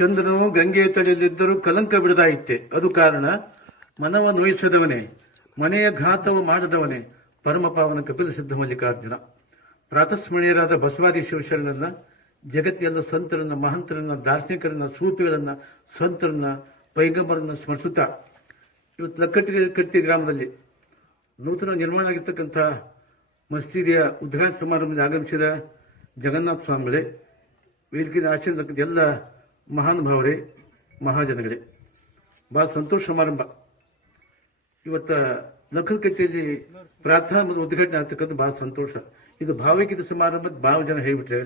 ಚಂದ್ರನು ಗಂಗೆ ತಲೆಯಲ್ಲಿದ್ದರೂ ಕಲಂಕ ಬಿಡದಾಯಿತ್ತೆ. ಅದು ಕಾರಣ ಮನವ ನೋಯಿಸದವನೇ, ಮನೆಯ ಘಾತವ ಮಾಡದವನೇ ಪರಮ ಪಾವನ ಕಪಿಲ ಸಿದ್ಧ ಮಲ್ಲಿಕಾರ್ಜುನ. ಪ್ರಾತಸ್ಮರಣೀಯರಾದ ಬಸವಾದಿ ಶಿವಶರಣರನ್ನ ಜಗತ್ತಿಯಲ್ಲ ಸಂತರನ್ನ, ಮಹಂತರನ್ನ, ದಾರ್ಶನಿಕರನ್ನ, ಸೂಪಿಗಳನ್ನ, ಸಂತರನ್ನ, ಪೈಗಂಬರನ್ನ ಸ್ಮರಿಸುತ್ತಾ. ಇವತ್ತು ಲಕ್ಕಟ್ಟಿ ಕಟ್ಟಿ ಗ್ರಾಮದಲ್ಲಿ ನೂತನ ನಿರ್ಮಾಣ ಆಗಿರ್ತಕ್ಕಂಥ ಮಸೀದಿಯ ಉದ್ಘಾಟನಾ ಸಮಾರಂಭದಲ್ಲಿ ಆಗಮಿಸಿದ ಜಗನ್ನಾಥ ಸ್ವಾಮಿಗಳೇ ವೇದಿಕೆ ಆಚರಿಸತಕ್ಕಂಥ ಎಲ್ಲ ಮಹಾನುಭಾವರೇ ಮಹಾಜನಗಳೇ. ಬಹಳ ಸಂತೋಷ ಸಮಾರಂಭ. ಇವತ್ತ ನಕಲ್ಕಟ್ಟೆಯಲ್ಲಿ ಪ್ರಾರ್ಥನಾ ಮತ್ತು ಉದ್ಘಾಟನೆ ಆಗ್ತಕ್ಕಂಥ ಬಹಳ ಸಂತೋಷ. ಇದು ಭಾವೈಕ್ಯತೆ ಸಮಾರಂಭ ಬಹಳ ಜನ ಹೇಳ್ಬಿಟ್ರೆ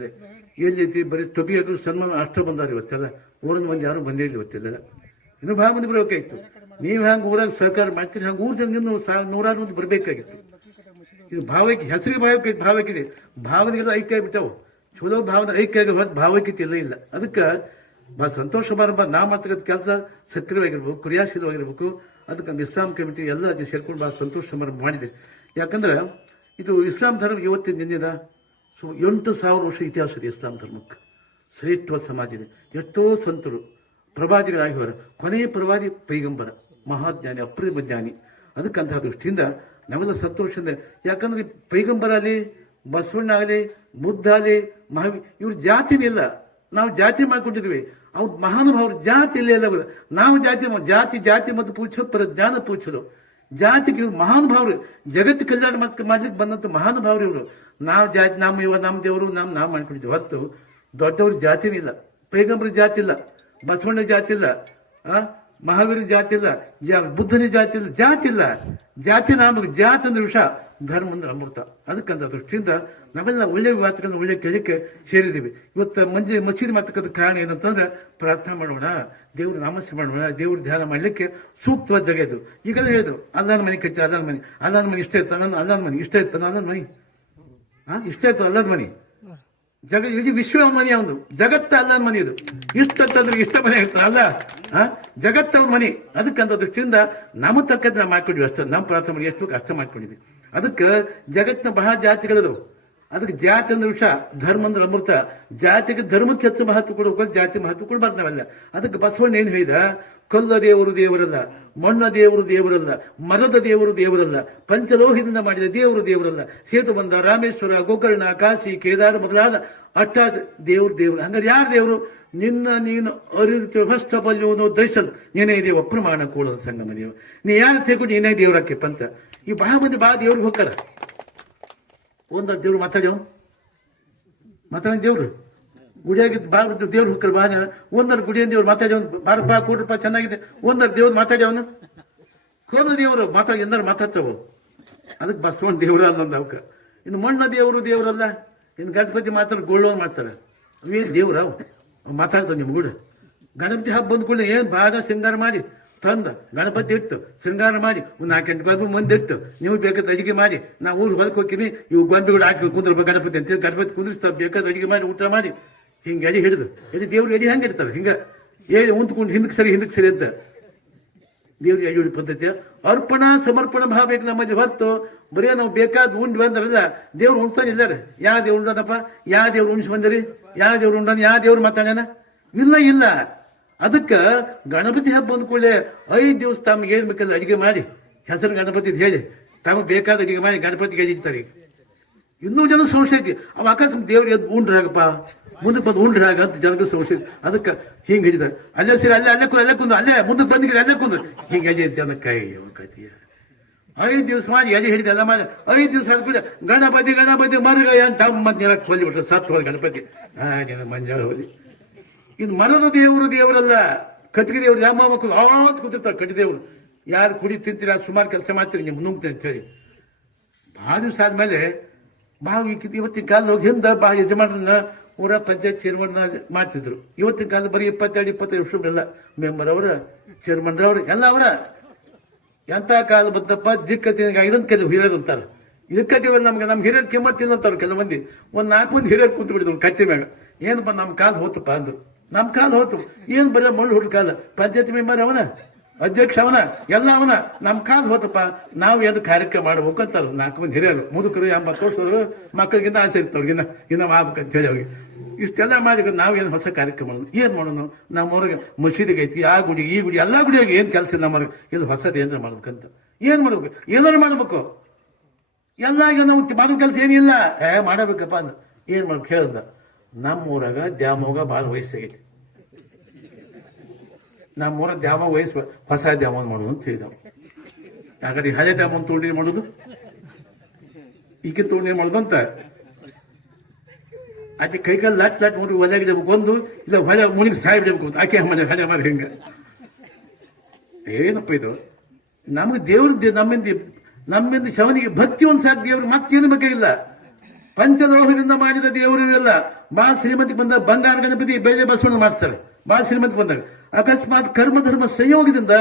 ಎಲ್ಲೈತಿ ಬರೀ ಹಾಕಿದ್ರು ಸನ್ಮಾನ ಅಷ್ಟ ಬಂದಾರ ಇವತ್ತೆಲ್ಲ. ಊರಿನ ಮಂದಿ ಯಾರು ಬಂದೇ ಇಲ್ಲ ಇವತ್ತೆಲ್ಲ. ಇನ್ನು ಭಾಳ ಮಂದಿ ಬರಬೇಕಾಗಿತ್ತು ನೀವು ಹಂಗೆ ಊರಾಗ ಸಹಕಾರ ಮಾಡ್ತೀರಿ? ಹಂಗೆ ಊರ್ ಜನ ನೂರಾರು ಮಂದಿ ಬರಬೇಕಾಗಿತ್ತು. ಇದು ಭಾವೈಕ್ಯ ಹೆಸರಿಗೆ ಭಾವಕ್ಕೆ ಭಾವಕ್ಕಿದೆ ಭಾವನೆಗೆಲ್ಲ ಐಕ್ಯ ಆಗ್ಬಿಟ್ಟವು. ಚಲೋ ಭಾವನೆ ಐಕ್ಯ ಆಗಿ ಭಾವೈಕ್ಯತೆ ಇಲ್ಲ ಇಲ್ಲ. ಅದಕ್ಕೆ ಬಹಳ ಸಂತೋಷ ಸಮಾರಂಭ ನಾ ಮಾಡ್ತಕ್ಕಂಥ ಕೆಲಸ ಸಕ್ರಿಯವಾಗಿರ್ಬೇಕು, ಕ್ರಿಯಾಶೀಲವಾಗಿರ್ಬೇಕು. ಅದಕ್ಕೆ ನಮ್ಮ ಇಸ್ಲಾಂ ಕಮಿಟಿ ಎಲ್ಲ ಜೊತೆ ಸೇರ್ಕೊಂಡು ಬಹಳ ಸಂತೋಷ ಸಮಾರಂಭ ಮಾಡಿದೆ. ಯಾಕಂದ್ರೆ ಇದು ಇಸ್ಲಾಂ ಧರ್ಮ ಇವತ್ತಿನ ದಿನದ ಸೊ ಎಂಟು ಸಾವಿರ ವರ್ಷ ಇತಿಹಾಸ ಇದೆ ಇಸ್ಲಾಂ ಧರ್ಮಕ್ಕೆ. ಶ್ರೇಷ್ಠ ಸಮಾಜ ಇದೆ. ಎಷ್ಟೋ ಸಂತರು ಪ್ರವಾದಿಗಳಾಗಿ ಹೋರ ಕೊನೆಯ ಪ್ರವಾದಿ ಪೈಗಂಬರ, ಮಹಾಜ್ಞಾನಿ ಅಪ್ರತಿಮ ಜ್ಞಾನಿ. ಅದಕ್ಕಂತಹ ದೃಷ್ಟಿಯಿಂದ ನಾವೆಲ್ಲ ಸಂತೋಷದಿಂದ ಯಾಕಂದ್ರೆ ಪೈಗಂಬರ ಆಗಲಿ, ಬಸವಣ್ಣ ಆಗಲಿ, ಬುದ್ಧ ಆಗಲಿ, ಮಹಾವಿ, ಇವ್ರ ಜಾತಿನೇ ಇಲ್ಲ. ನಾವು ಜಾತಿ ಮಾಡ್ಕೊಂಡಿದ್ವಿ. ಅವ್ರ ಮಹಾನುಭಾವರು ಜಾತಿ ಇಲ್ಲ ಅವರು. ನಾವು ಜಾತಿ ಜಾತಿ ಜಾತಿ ಮತ್ತು ಪೂಜೆ ಪ್ರಜ್ಞಾನ ಪೂಜರು ಜಾತಿ ಜಾತಿಗೆ ಇವ್ರು ಮಹಾನುಭಾವರು. ಜಗತ್ತು ಕಲ್ಯಾಣ ಮಾಡ್- ಮಾಡ್ಲಿಕ್ಕೆ ಬಂದಂತ ಮಹಾನುಭಾವರು ಇವರು. ನಾವು ಜಾತಿ, ನಮ್ಮ ಇವ, ನಮ್ಮ ದೇವರು, ನಮ್ಮ ನಾವು ಮಾಡ್ಕೊಂಡಿದ್ವಿ. ಹೊತ್ತು ದೊಡ್ಡವ್ರ ಜಾತಿನೇ ಇಲ್ಲ. ಪೈಗಂಬರ ಜಾತಿ ಇಲ್ಲ. ಬಸವಣ್ಣ ಜಾತಿ ಇಲ್ಲ. ಆ? ಮಹಾವೀರ ಜಾತಿ ಇಲ್ಲ. ಬುದ್ಧನ ಜಾತಿ ಇಲ್ಲ. ಜಾತಿ ಇಲ್ಲ. ಜಾತಿ ನಾಮ ಜಾತಿ ಅಂದ್ರೆ ವಿಷ. ಧರ್ಮ ಅಂದ್ರೆ ಅಮೃತ. ಅದಕ್ಕಂತ ದೃಷ್ಟಿಯಿಂದ ನಾವೆಲ್ಲ ಒಳ್ಳೆ ಮಾತುಗಳನ್ನು ಒಳ್ಳೆ ಕೆಲಕ್ಕೆ ಸೇರಿದ್ದೀವಿ. ಇವತ್ತು ಮಂಜಿ ಮಸೀದಿ ಮಾಡ್ತಕ್ಕಂಥ ಕಾರಣ ಏನಂತಂದ್ರೆ ಪ್ರಾರ್ಥನೆ ಮಾಡೋಣ, ದೇವ್ರ ನಾಮಸ್ಯ ಮಾಡೋಣ, ದೇವ್ರ ಧ್ಯಾನ ಮಾಡ್ಲಿಕ್ಕೆ ಸೂಕ್ತವಾದ ಜಾಗ ಇದು. ಈಗೆಲ್ಲ ಹೇಳಿದ್ರು, ಅಲ್ಲಾನ ಮನೆ ಕಟ್ಟಿ, ಅಲ್ಲಾನ ಮನೆ ಅಲ್ಲಾನ ಮನೆ ಇಷ್ಟ ಇರ್ತಾನ ಅಲ್ಲಾನ ಮನೆ ಇಷ್ಟ ಇರ್ತಾನ ಅಲ್ಲಾನ ಮನೆ. ಹಾ ಇಷ್ಟ ಇರ್ತದೆ ಅಲ್ಲದ ಮನೆ. ಜಗ, ಇಡೀ ವಿಶ್ವ ಮನೆ ಅವನು ಜಗತ್ತ ಅಲ್ಲ ಮನೆ ಇದು. ಇಷ್ಟ ಅಂತಂದ್ರೆ ಇಷ್ಟ ಮನೆ ಅಲ್ಲ? ಹಾ ಜಗತ್ತವ್ರ ಮನೆ. ಅದಕ್ಕಂತ ದೃಷ್ಟಿಯಿಂದ ನಮ್ಮ ತಕ್ಕಂತೆ ನಾವು ಮಾಡ್ಕೊಂಡಿವಿ ಅಷ್ಟೇ. ನಮ್ಮ ಪ್ರಾರ್ಥನೆ ಎಷ್ಟು ಬೇಕು ಅಷ್ಟೇ ಮಾಡ್ಕೊಂಡಿದ್ವಿ ಅದಕ್ಕೆ ಜಗತ್ತಿನ ಬಹಳ ಜಾತಿಗಳದು ಅದಕ್ಕೆ ಜಾತಿ ಅಂದ್ರೆ ವಿಷ, ಧರ್ಮ ಅಂದ್ರೆ ಅಮೃತ. ಜಾತಿಗೆ ಧರ್ಮಕ್ಕೆ ಹೆಚ್ಚು ಮಹತ್ವ ಕೊಡಬೇಕು, ಜಾತಿ ಮಹತ್ವ ಕೂಡ ನಾವೆಲ್ಲ ಅದಕ್ಕೆ ಬಸವಣ್ಣ ಏನು ಹೇಳಿದ? ಕಲ್ಲ ದೇವರು ದೇವರಲ್ಲ, ಮಣ್ಣ ದೇವರು ದೇವರಲ್ಲ, ಮರದ ದೇವರು ದೇವರಲ್ಲ, ಪಂಚಲೋಹದಿಂದ ಮಾಡಿದ ದೇವರು ದೇವರಲ್ಲ. ಸೇತು ಬಂದ ರಾಮೇಶ್ವರ, ಗೋಕರ್ಣ, ಕಾಶಿ, ಕೇದಾರ ಮೊದಲಾದ ಅಟ್ಟ ದೇವ್ರು ದೇವರು. ಹಂಗಾರೆ ಯಾರು ದೇವರು? ನಿನ್ನ ನೀನು ಅರಿತು ಫಸ್ಟ್ ಬಲ್ಯುವನು ದೈಸಲ್. ನೀನೇ ದೇವ, ಪ್ರಮಾಣ ಕೂಡ ಸಂಗಮ ದೇವ. ನೀ ಯಾರು ತೆಗೊಂಡು ನೀನೇ ದೇವರಕ್ಕೆ ಪಂತ ಈ ಬಹಳ ಮಂದಿ ಬಹಳ ದೇವ್ರಿಗೆ ಹೋಗ್ತಾರ ಒಂದ ದೇವ್ರು ಮಾತಾಡ್ಯವ್. ಮಾತಾಡ ದೇವ್ರು? ಗುಡಿಯಾಗಿದ್ದು ಬಾ ದೇವ್ರು ಹೋಗ್ತಾರ ಬಾ ಜನ ಒಂದರ ಗುಡಿಯ ದೇವ್ರು ಮಾತಾಡ್ಯವನು ಬಾರ ಬಾ ರೂಪಾಯಿ ಚೆನ್ನಾಗಿದೆ. ಒಂದರ ದೇವ್ರು ಮಾತಾಡ್ಯವನು? ಕೋದ ದೇವ್ರು? ಮಾತಾಡ, ಎಂದಾರು ಮಾತಾಡ್ತಾವ? ಅದಕ್ಕೆ ಬಸವಣ್ಣ ದೇವ್ರ ಅಂದ ಅವಕ. ಇನ್ನು ಮಣ್ಣ ದೇವರು ದೇವ್ರಲ್ಲ ಇನ್ನು ಗಣಪತಿ ಮಾತಾಡ ಗೋಳ್ಳೋನ್ ಮಾಡ್ತಾರೆ. ಅವೇನು ದೇವ್ರ ಅವು? ಮಾತಾಡ್ತಾವ ನಿಮ್ಗೂಡ ಗಣಪತಿ ಹಬ್ಬ ಬಂದ ಕೂಡಲೇ ಏನ್ ಭಾಗ ಶೃಂಗಾರ ಮಾಡಿ ತಂದ, ಗಣಪತಿ ಇಟ್ಟು, ಶೃಂಗಾರ ಮಾಡಿ, ಒಂದು ನಾಲ್ಕೆಂಟು ಬಾಬು ಮಂದಿ ಇಟ್ಟು, ನೀವು ಬೇಕಾದ ಅಡಿಗೆ ಮಾಡಿ, ನಾ ಊರು ಹೊಲಕ್ಕೆ ಹೋಗ್ತೀನಿ, ಇವು ಗೊಂಬೆಗಳು ಹಾಕಿ ಕುಂದ್ರಬೇಕು ಗಣಪತಿ ಅಂತೇಳಿ ಗಣಪತಿ ಕುಂದ್ರಿಸ್ತಾವ ಬೇಕಾದ ಅಡಿಗೆ ಮಾಡಿ, ಊಟ ಮಾಡಿ, ಹಿಂಗೆ ಎಡಿ ಹಿಡಿದು, ಎಡಿ ದೇವ್ರು ಎಡಿ ಹೆಂಗೆ ಇರ್ತಾವೆ ಹಿಂಗ ಏ ಉಂತ್ಕೊಂಡು ಹಿಂದಕ್ಕೆ ಸರಿ ಹಿಂದಕ್ಕೆ ಸರಿ ಅಂತ. ದೇವ್ರಿಗೆ ಅಯ್ಯೋಡಿ ಪದ್ಧತಿ. ಅರ್ಪಣ ಸಮರ್ಪಣ ಭಾವ ಬೇಕು ನಮ್ಮಲ್ಲಿ ಹೊರತು, ಬರೀ ನಾವು ಬೇಕಾದ ಉಂಡು ಬಂದ್ರಲ್ಲ ದೇವ್ರು ಉಣ್ತಾನೆ ಇದ್ದಾರೆ. ಯಾವ ದೇವ್ರು ಉಂಡದಪ್ಪ ಯಾವ ದೇವ್ರು ಉಣ್ಸಿ ಬಂದಿರಿ? ಯಾವ ದೇವ್ರು ಉಂಡನ? ಯಾವ ದೇವ್ರು ಮಾತಾಡ್ಯಾನ? ಇಲ್ಲ ಇಲ್ಲ. ಅದಕ್ಕೆ ಗಣಪತಿ ಹಬ್ಬ ಬಂದ ಕೂಡಲೇ ಐದು ದಿವಸ ತಮ್ಗೆ ಏನ್ ಬೇಕಲ್ಲ ಅಡಿಗೆ ಮಾಡಿ. ಹೆಸರು ಗಣಪತಿ ಹೇಳಿ. ತಮಗೆ ಬೇಕಾದ ಅಡಿಗೆ ಮಾಡಿ ಗಣಪತಿಗೆ ಇಡ್ತಾರೆ. ಇನ್ನೂ ಜನ ಸಂಶಯ ಐತಿ. ಅವ ಅಕಸ್ಮಾತ್ ದೇವ್ರಿಗೆ ಎದ್ದು ಉಂಡ್ರಾಗಪ್ಪ ಮುಂದಕ್ಕೆ ಬಂದು ಉಂಡ್ರಾಗ ಅಂತ ಜನಕ್ಕೆ ಸಂಶಯ. ಅದಕ್ಕೆ ಹಿಂಗೆ ಹಿಡಿದಾರೆ ಅಲ್ಲೇ ಸರಿ, ಅಲ್ಲೇ ಅಲ್ಲೇ ಕುಂದು ಅಲ್ಲೇ ಕುಂದು ಅಲ್ಲೇ, ಮುಂದಕ್ಕೆ ಬಂದಿಗೆ ಅಲ್ಲೇ ಕುಂದು ಹಿಂಗೆ ಅಜೆ ಜನಕ್ಕೆ ಕತಿಯ ಐದು ದಿವಸ ಮಾಡಿ ಎದೆ ಹಿಡಿದ ಎಲ್ಲ ಮಾಡಿ. ಐದು ದಿವಸ ಅಂದ್ಕೊಂಡು ಕೂಡ ಗಣಪತಿ ಗಣಪತಿ ಮರುಗ ಅಂತ ಮತ್ತೆ ಕೊಲ್ಲಿ ಬಿಟ್ರೆ. ಸತ್ತು ಹೋದ ಗಣಪತಿ. ಜನ ಮಂಜಾಳ ಹೋಲಿ ಇನ್ನು ಮರದ ದೇವರು ದೇವರಲ್ಲ, ಕಟ್ಟಿಗೆ ದೇವರು, ಯಾವ ಮಕ್ಕಳು? ಆತ್ ಕೂತಿರ್ತಾರೆ ಕಟ್ಟಿ ದೇವರು. ಯಾರು ಕುಡಿ ತಿಂತೀರ, ಸುಮಾರು ಕೆಲಸ ಮಾಡ್ತೀರಿ, ನಿಮ್ಗೆ ನುಂಗ್ತೀನಿ ಅಂತ ಹೇಳಿ ಭಾಳ ದಿವಸ ಆದ್ಮೇಲೆ ಭಾಳ ಇವತ್ತಿನ ಕಾಲ ಹೋಗಿ ಹಿಂದೆ ಬಾ ಯಜಮಾನ್ರನ್ನ ಊರ ಪಂಚಾಯತ್ ಚೇರ್ಮನ್ ಮಾಡ್ತಿದ್ರು. ಇವತ್ತಿನ ಕಾಲ ಬರೀ ಇಪ್ಪತ್ತೆರಡು, ಇಪ್ಪತ್ತೈದು ವರ್ಷ ಮೆಂಬರ್ ಅವರ ಚೇರ್ಮನ್ ಅವ್ರ ಎಲ್ಲ ಅವರ. ಎಂತ ಕಾಲ ಬಂತಪ್ಪ? ದಿಕ್ಕತಿ ಇದನ್ನು ಕೆಲವು ಹಿರಿಯರು ಅಂತಾರೆ. ಇದಕ್ಕತ್ತಿವ ನಮ್ಗೆ ನಮ್ಮ ಹಿರಿಯರ್ ಕಿಮ್ಮತ್ತಿಲ್ಲ ಅಂತಾರ ಕೆಲವು ಮಂದಿ. ಒಂದ್ ನಾಲ್ಕು ಮಂದಿ ಹಿರಿಯರ್ ಕೂತು ಬಿಡಿದ್ರು ಕಟ್ಟಿ ಮ್ಯಾಗ. ಏನಪ್ಪ, ನಮ್ಮ ಕಾಲ ಹೋತಪ್ಪ ಅಂದ್ರು. ನಮ್ ಕಾಲ ಹೋತು. ಏನ್ ಬರೀ ಮುಳ್ಳು ಹುಡ್ ಕಾಲ? ಪಂಚಾಯತ್ ಮೆಂಬರ್ ಅವನ? ಅಧ್ಯಕ್ಷ ಅವನ? ಎಲ್ಲ ಅವನ? ನಮ್ ಕಾಲ್ ಹೋತಪ್ಪ. ನಾವು ಏನು ಕಾರ್ಯಕ್ರಮ ಮಾಡ್ಬೇಕು ಅಂತಾರ. ನಾಲ್ಕು ಮಂದಿ ಹಿರಿಯರು, ಮುದುಕರು ಎಂಬತ್ತು ವರ್ಷದವರು ಮಕ್ಕಳಿಗಿಂತ ಆಸೆ ಇರ್ತವ್ರಿಗಿನ್ನ ಇನ್ನ ಮಾಡ್ಬೇಕು ಅಂತ ಹೇಳಿ ಅವ್ರಿಗೆ. ಇಷ್ಟೆಲ್ಲ ಮಾಡಿ ನಾವು ಏನು ಹೊಸ ಕಾರ್ಯಕ್ರಮ ಮಾಡೋದು? ಏನ್ ಮಾಡೋಣ ನಮ್ಮವ್ರಿಗೆ ಮಸೀದಿಗೆ ಐತಿ, ಆ ಗುಡಿ, ಈ ಗುಡಿ, ಎಲ್ಲಾ ಗುಡಿಯಾಗ ಏನ್ ಕೆಲಸ ನಮ್ಮವ್ರಿಗೆ? ಇದು ಹೊಸದು ಏನಾರ ಮಾಡ್ಬೇಕಂತ. ಏನ್ ಮಾಡ್ಬೇಕು? ಏನಾರು ಮಾಡ್ಬೇಕು. ಎಲ್ಲ ಈಗ ನಾವು ಮಾಡೋ ಕೆಲಸ ಏನಿಲ್ಲ. ಏ, ಮಾಡಬೇಕಪ್ಪ ಅಂದ ಏನ್ ಮಾಡ್ಬೇಕು? ಹೇಳ್ದ. ನಮ್ಮೂರಾಗ ದ್ಯಾಮೋಗ ಭಾಳ ವಯಸ್ಸಾಗೈತಿ. ನಮ್ಮೂರ ದ್ಯಾಮ ವಯಸ್ಸು ಹೊಸ ದ್ಯಾಮನ್ ಮಾಡೋದು ಅಂತ ಹೇಳಿದವು. ಯಾಕಂದ್ರೆ ಹಳೆ ದ್ಯಾಮನ್ ತೋಡಿ ಮಾಡೋದು? ಈಕೆ ತೊಗೊಂಡು ಏನ್ ಮಾಡೋದು ಅಂತ? ಆಕೆ ಕೈಕಾಲು ಲಾಟ್ ಲಾಟ್ ಮುರಿ ಒಲೆಗೆ ಒಂದು ಇಲ್ಲ ಹೊಲೆ ಮುನಿಗೆ ಸಾಯಿ ಬಿಡಬೇಕು ಅಂತ ಆಕೆ ಮನೆ ಹಳೆ ಮಾಡಿ ಹೆಂಗ. ಏನಪ್ಪ ಇದು? ನಮಗೆ ದೇವ್ರ ನಮ್ಮಿಂದ ನಮ್ಮಿಂದ ಶವನಿಗೆ ಭಕ್ತಿ ಒಂದು ಸಾಕು ದೇವ್ರು ಮತ್ತೇನು ಬೇಕಾಗಿಲ್ಲ. ಪಂಚಲೋಹದಿಂದ ಮಾಡಿದ ದೇವರು ಇವೆಲ್ಲ ಬಾ ಶ್ರೀಮಂತಿಗೆ ಬಂದ ಬಂಗಾರ ಗಣಪತಿ ಬೇಜೆ ಬಸವಣ್ಣ ಮಾಡಿಸ್ತಾರೆ. ಬಾ ಶ್ರೀಮಂತಿಗೆ ಬಂದಾಗ. ಅಕಸ್ಮಾತ್ ಕರ್ಮ ಧರ್ಮ ಸಂಯೋಗದಿಂದ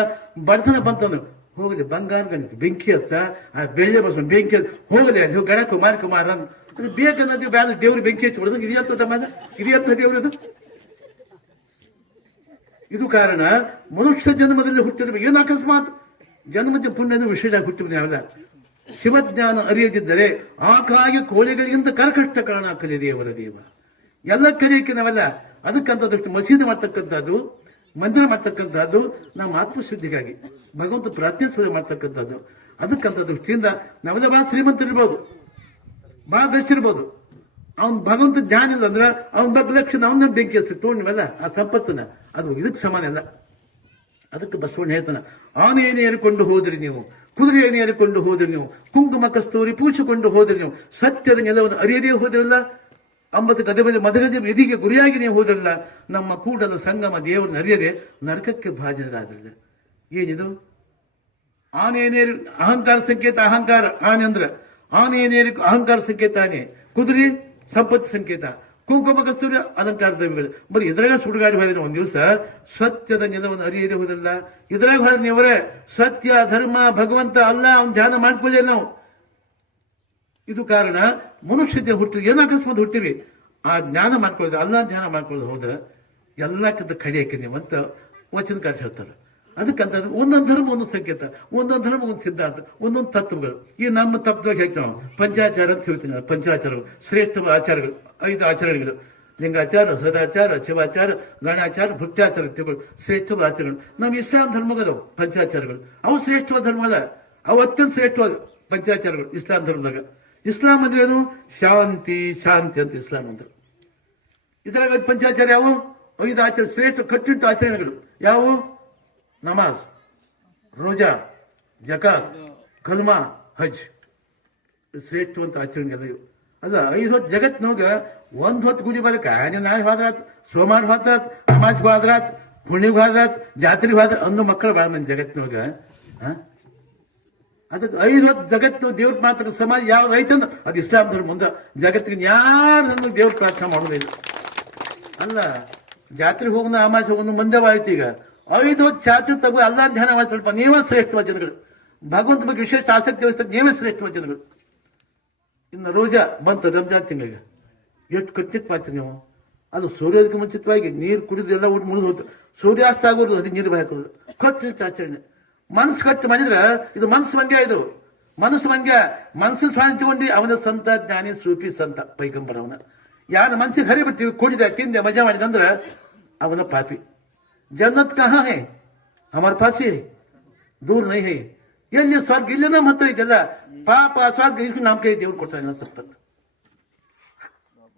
ಬಡತನ ಬಂತಂದ್ರು. ಹೋಗಲಿ, ಬಂಗಾರ ಗಣಪತಿ, ಬೆಂಕಿ ಹತ್ತ ಆ ಬೆಳ್ಳೆ ಬಸವಣ್ಣ, ಬೆಂಕಿ ಹೋಗಲಿ ಹೋಗಿ ಗಣಕು ಮಾರಿ ಮಾರ ಅದು ಬೇಕನ್ನೋದು ಬ್ಯಾಡ ದೇವ್ರಿಗೆ ಬೆಂಕಿ ಹಚ್ಚಿ ಬಿಡೋದು. ಇದು ಎತ್ತ ತಮ್ಮ ಇದು ಎತ್ತ ದೇವ್ರು ಇದು ಕಾರಣ ಮನುಷ್ಯ ಜನ್ಮದಲ್ಲಿ ಹುಟ್ಟಿದ್ರೆ ಏನು ಅಕಸ್ಮಾತ್ ಜನ್ಮದ ಪುಣ್ಯದ ವಿಷಯ ಹುಟ್ಟಿದ ನಾವೆಲ್ಲ ಶಿವಜ್ಞಾನ ಅರಿಯದಿದ್ದರೆ ಆಕಾಗಿ ಕೋಳಿಗಳಿಗಿಂತ ಕರ್ಕಷ್ಟ ಕಾರಣ ದೇವರ ದೇವ. ಎಲ್ಲ ಕಲಿಯಕ್ಕೆ ನಾವೆಲ್ಲ ಅದಕ್ಕಂತದಷ್ಟು ಮಸೀದಿ ಮಾಡ್ತಕ್ಕಂಥದ್ದು, ಮಂದಿರ ಮಾಡ್ತಕ್ಕಂಥದ್ದು, ನಮ್ಮ ಆತ್ಮಶುದ್ಧಿಗಾಗಿ, ಭಗವಂತ ಪ್ರಾರ್ಥಿಸುವ ಮಾಡ್ತಕ್ಕಂಥದ್ದು ಅದಕ್ಕಂತ ದೃಷ್ಟಿಯಿಂದ ನಾವೆಲ್ಲ ಬಹಳ ಶ್ರೀಮಂತರಿರ್ಬೋದು, ಬಹಳ ಗಳಿಸಿರ್ಬೋದು ಅವ್ನ ಭಗವಂತ ಜ್ಞಾನ ಇಲ್ಲ ಅಂದ್ರೆ ಅವ್ನ ಬಗ್ಗೆ ಲಕ್ಷಣ ಅವನ ಬೆಂಕಿ ತೊಗೊಂಡಿವಲ್ಲ ಆ ಸಂಪತ್ತನ್ನ. ಅದು ಇದಕ್ಕೆ ಸಮಾನ ಅಲ್ಲ. ಅದಕ್ಕೆ ಬಸವಣ್ಣ ಹೇಳ್ತಾನ ಅವನೇನೇ ಏರಿಕೊಂಡು ಹೋದ್ರಿ ನೀವು. ಕುದುರೆಯನ್ನು ಏರಿಕೊಂಡು ಹೋದ್ರೆ ನೀವು? ಕುಂಕುಮ ಕಸ್ತೂರಿ ಪೂಜಿಕೊಂಡು ಹೋದ್ರೆ ನೀವು? ಸತ್ಯದ ನೆಲವನ್ನು ಅರಿಯದೇ ಹೋದ್ರಲ್ಲ? ಅಂಬತ್ತು ಗದೆ ಮೇಲೆ ಮದಗದೆ ಎದಿಗೆ ಗುರಿಯಾಗಿ ನೀವು ಹೋದ್ರಲ್ಲ? ನಮ್ಮ ಕೂಡಲ ಸಂಗಮ ದೇವರನ್ನ ಅರಿಯದೆ ನರಕಕ್ಕೆ ಭಾಜನರಾದ್ರಲ್ಲ. ಏನಿದು? ಆನೆಯನೇರಿ ಅಹಂಕಾರ ಸಂಕೇತ, ಅಹಂಕಾರ. ಆನೆ ಅಂದ್ರ ಆನೆಯನೇರಿ ಅಹಂಕಾರ ಸಂಕೇತ ಆನೆ. ಕುದುರೆ ಸಂಪತ್ತು ಸಂಕೇತ. ಕುಂಕುಮ ಕಸ್ತೂರಿ ಅಲಂಕಾರ ದೈವಗಳು ಬರೀ ಇದ್ರಾಗ ಸುಡುಗಾಡಿ ಹೋದ ಒಂದ್ ದಿವಸ. ಸತ್ಯದ ನೆಲವನ್ನು ಅರಿಯದೆ ಹೋದಲ್ಲ. ಇದ್ರಾಗ ಹೋದ ನೀವರೇ? ಸತ್ಯ, ಧರ್ಮ, ಭಗವಂತ ಅಲ್ಲ, ಅವ್ನ ಧ್ಯಾನ ಮಾಡ್ಕೊಳ್ಳಿ ನಾವು. ಇದು ಕಾರಣ ಮನುಷ್ಯತೆ ಹುಟ್ಟಿದ ಏನೋ ಅಕಸ್ಮಾತ್ ಹುಟ್ಟಿವಿ ಆ ಜ್ಞಾನ ಮಾಡ್ಕೊಳ್ಳೋದು ಅಲ್ಲ ಧ್ಯಾನ ಮಾಡ್ಕೊಳ್ಳೋದು ಹೋದ್ರೆ ಎಲ್ಲಕ್ಕಿಂತ ಕಡಿಯಕ್ಕೆ ನೀವು ಅಂತ ವಚನಕಾರ ಹೇಳ್ತಾರೆ. ಅದಕ್ಕಂತ ಒಂದೊಂದು ಧರ್ಮ, ಒಂದೊಂದು ಸಂಕೇತ, ಒಂದೊಂದು ಧರ್ಮ ಒಂದು ಸಿದ್ಧಾಂತ, ಒಂದೊಂದು ತತ್ವಗಳು. ಈ ನಮ್ಮ ತತ್ವ ಹೇಳ್ತೀವಿ ಪಂಚಾಚಾರ ಅಂತ ಹೇಳ್ತೀನಿ ಪಂಚಾಚಾರಗಳು ಶ್ರೇಷ್ಠ ಆಚಾರಗಳು. ಐದು ಆಚರಣೆಗಳು. ಲಿಂಗಾಚಾರ, ಸದಾಚಾರ, ಶಿವಾಚಾರ, ಗಣಾಚಾರ ಭಕ್ತ್ಯಾಚಾರ ಶ್ರೇಷ್ಠವಾದ ಆಚರಣೆಗಳು. ನಮ್ಮ ಇಸ್ಲಾಂ ಧರ್ಮಗಳು ಪಂಚಾಚಾರಗಳು. ಅವು ಶ್ರೇಷ್ಠವಾದ ಧರ್ಮ ಅಲ್ಲ. ಅವು ಅತ್ಯಂತ ಶ್ರೇಷ್ಠವಾದ ಪಂಚಾಚಾರಗಳು ಇಸ್ಲಾಂ ಧರ್ಮದಾಗ. ಇಸ್ಲಾಂ ಅಂದ್ರೆ ಏನು? ಶಾಂತಿ ಶಾಂತಿ ಅಂತ ಇಸ್ಲಾಂ ಅಂದ್ರೆ. ಇದರಾಗ ಪಂಚಾಚಾರ ಯಾವ? ಐದು ಆಚರಣೆ, ಶ್ರೇಷ್ಠ ಕಟ್ಟುನಿಟ್ಟು ಆಚರಣೆಗಳು. ಯಾವು? ನಮಾಜ್, ರೋಜಾ, ಜಕಾತ್, ಕಲ್ಮಾ, ಹಜ್. ಶ್ರೇಷ್ಠವಂತ ಆಚರಣೆಗಳು ಅಲ್ಲ ಐದು ಹೊತ್ತು ಜಗತ್ನಾಗ ಒಂದ್ ಹೊತ್ತು ಗುಡಿ ಬರಕ ನಾಳೆ ಹೋದ್ರಾತ್ ಸೋಮವಾರ ಹೋದ್ರಾತ್ ನಮಾಜ್ಗೆ ಹೋದ್ರಾತ್ ಹುಣ್ಣಿಗೆ ಹೋದ್ರಾತ್, ಜಾತ್ರೆಗೆ ಹೋದ್ರ ಅಂದು ಮಕ್ಕಳು ಬಾಳ ಮಂದಿ ಜಗತ್ನಾಗ ಅದಕ್ಕೆ ಐದು ಹೊತ್ತು ಜಗತ್ತು ದೇವ್ರ ಮಾತ್ರ ಸಮಾಜ ಯಾವ್ದು ಐತಂದ್ರೆ ಅದು ಇಸ್ಲಾಂ ಧರ್ಮ ಮುಂದೆ ಜಗತ್ತಿಗೆ ಯಾರು ನನ್ನ ದೇವ್ರ ಪ್ರಾರ್ಥನೆ ಮಾಡೋದಿಲ್ಲ. ಅಲ್ಲ, ಜಾತ್ರೆಗೆ ಹೋಗೋಣ ಅಮಾಸೆ ಹೋಗೋಣ ಮುಂದೆವಾಯ್ತು ಈಗ. ಐದು ಹೊತ್ತು ಚಾಚು ತಗೋ ಅಲ್ಲ ಧ್ಯಾನ ಮಾಡ್ತಾರಪ್ಪ, ನೀವೇ ಶ್ರೇಷ್ಠ ಜನಗಳು. ಭಗವಂತ ಬಗ್ಗೆ ವಿಶೇಷ ಆಸಕ್ತಿ ವಹಿಸ್ತಾರೆ, ನೀವೇ ಶ್ರೇಷ್ಠ ಜನಗಳು. ಇನ್ನು ರೋಜಾ ಬಂತು, ರಂಜಾನ್ ತಿಂಗಳಿಗೆ. ಎಷ್ಟು ಕಟ್ಟಿಟ್ಟು ಮಾಡ್ತೀರಿ ನೀವು? ಅದು ಸೂರ್ಯೋದಕ್ಕೆ ಮುಂಚಿತವಾಗಿ ನೀರು ಕುಡಿದು ಎಲ್ಲ ಊಟ ಮುಗಿದು ಸೂರ್ಯಾಸ್ತ ಆಗೋದು ಅದು ನೀರು ಹಾಕೋದು. ಕಟ್ಟಿಟ್ಟು ಆಚರಣೆ. ಮನಸ್ಸು ಕಟ್ಟು ಮಾಡಿದ್ರೆ ಇದು ಮನಸ್ಸು ಮಂಗ್ಯ ಇದು. ಮನಸ್ಸು ಮಂಗ್ಯ. ಮನಸ್ಸು ಸ್ವಾಂತಿಗೊಂಡು ಅವನ ಸಂತ, ಜ್ಞಾನಿ, ಸೂಫಿ, ಸಂತ ಪೈಗಂಬರ ಅವನ ಯಾರು ಮನಸ್ಸಿಗೆ ಹರಿಬಿಟ್ಟು ಕುಡಿದ, ತಿಂದೆ, ಮಜಾ ಮಾಡಿದಂದ್ರೆ ಅವನ ಪಾಪಿ. ಜನ್ನತ್ ಕಹಾ ಹೇ? ಹಮಾರ್ ಪಾಸಿ ದೂರ ನೈ ಹೇ? ಎಲ್ಲಿ ಸ್ವರ್ಗ ಇಲ್ಲ ನಮ್ಮ ಹತ್ರ ಇದೆಲ್ಲ ಪಾಪ ಸ್ವರ್ಗ ಇಷ್ಟು ನಮ್ಮ ಕೈ ದೇವ್ರು ಕೊಡ್ತಾನೆ ಸಂಪತ್ತು.